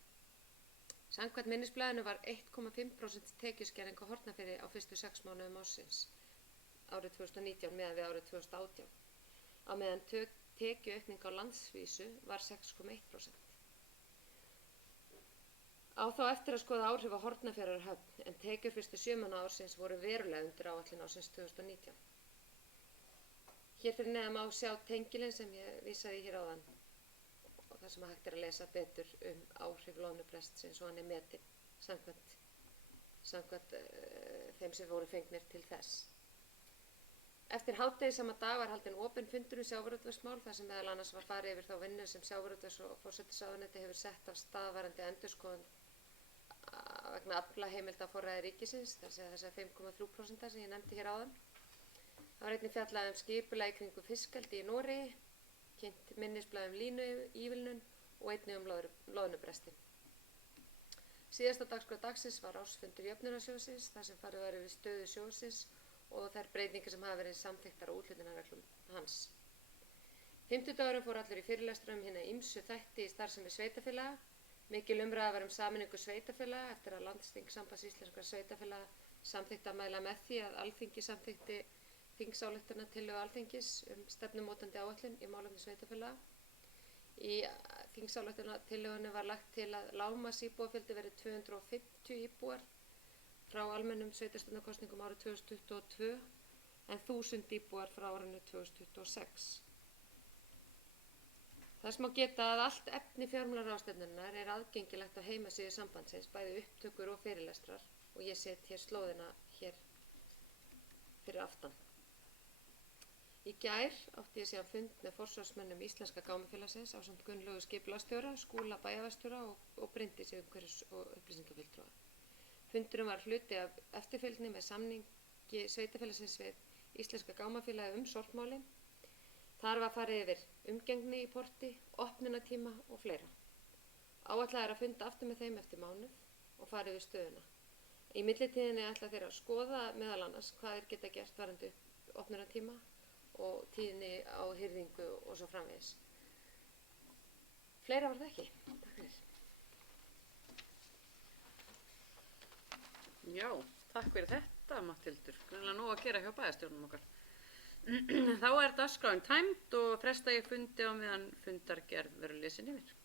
Samkvæmt minnisblaðinu var 1,5% tekjuskerðing á Hornafirði á fyrstu 6 mánuðum ársins árið 2019 meðan við árið 2018. Á meðan tekjuaukning á landsvísu var 6,1%. Á þá eftir að skoða áhrif á Hornafjarðarhöfn en tekjur fyrstu 7 mánuði ársins voru verulega undir áætlun ársins 2019. Hér fyrir neðan má sjá tengilinn sem ég vísaði hér áðan og það sem hægt er að lesa betur áhrif loðnubrests eins og hann er metinn samkvæmt þeim sem voru fengnir til þess. Eftir hádegi sama dag var haldinn opinn fundur sjávarútvegsmál þar sem meðal annars var farið yfir þá vinnu sem sjávarútvegs- og forsætisráðuneyti hefur sett af stað varðandi endurskoðun vegna aflaheimilda á forræði ríkisins, þessar 5,3% sem ég nefndi hér áðan. Það var einnig fjallað skipulag í kringum fiskeldi í Noregi, kynnt minnisblað línuívilnun og einnig loðnubresti. Síðasta dagskrá dagsins var ársfundur Jöfnunarsjóðsins þar sem farið var yfir stöðu sjóðsins og þær breytingar sem hafa verið samþykktar á úthlutunarreglum hans. Fimmtudagurinn fór allur í fyrirlestrum hinna ýmsu þætti í starfsemi sveitarfélaga. Mikil umræða var sameiningu sveitarfélaga eftir að Landsþing Sambands íslenskra sveitarfélaga samþykkti að mæla með því að Alþingi samþykkti þingsályktunartillögu Alþingis stefnumótandi áætlun í málefnum sveitarfélaga. Í þingsályktunartillögunni var lagt til að lágmarksíbúafjöldi verði 250 íbúar frá almennum sveitarstjórnarkosningum árið 2022 en 1000 íbúar frá árinu 2026. Þess má geta að allt efni fjármálaráðstefnunnar er aðgengilegt á heimasíðu sambandsins, bæði upptökur og fyrirlestrar og ég set hér slóðina hér fyrir aftan. Í gær átti ég síðan fund með forsvarsmönnum Íslenska gámafélagsins ásamt Gunnlaugi skipulagsstjóra, Skúla bæjarvæðsstjóra og Bryndísi umhverfis- og upplýsingafulltrúa. Fundurinn var hluti af eftirfylgni með samningi sveitafélagsins við Íslenska gámafélagi sorpmálin. Þar var farið yfir umgengni í porti, opnunartíma og fleira. Áætlað er að funda aftur með þeim eftir mánuð og farið við stöðuna. Í millitíðinni ætla þeir að skoða meðal annars hvað þeir geta gert varðandi opnunartíma og tíðni á hirðingu og svo framvegis. Fleira var það ekki. Takk fyrir. Já, takk fyrir þetta, Matthildur. Grunnlega nóg að gera hjá bæjarstjórnum okkar. Þá er dagskráin tæmd og fresta ég fundi á meðan fundargerð verður lesin yfir.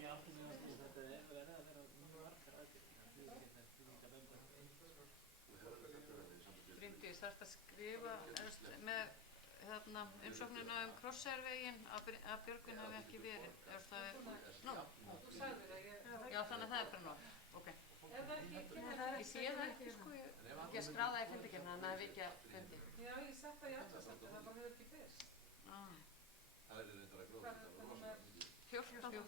Ég átti mig á því að þetta verða að vera margar aðgerðir. Bryndís, þarfst að skrifa með umsóknina Krosseyjarveginn að Björgvin hafi ekki verið. Nú, já, þannig að það bara nóg. Ok. Ég sé það ekki, sko. Ég skráði í fundargerðina, þannig að við ekki að fundi. Já, ég sett það í athugasemd, en það bara hefur ekki fyrst. Ah. Það er reyndar að gróða þetta. 14.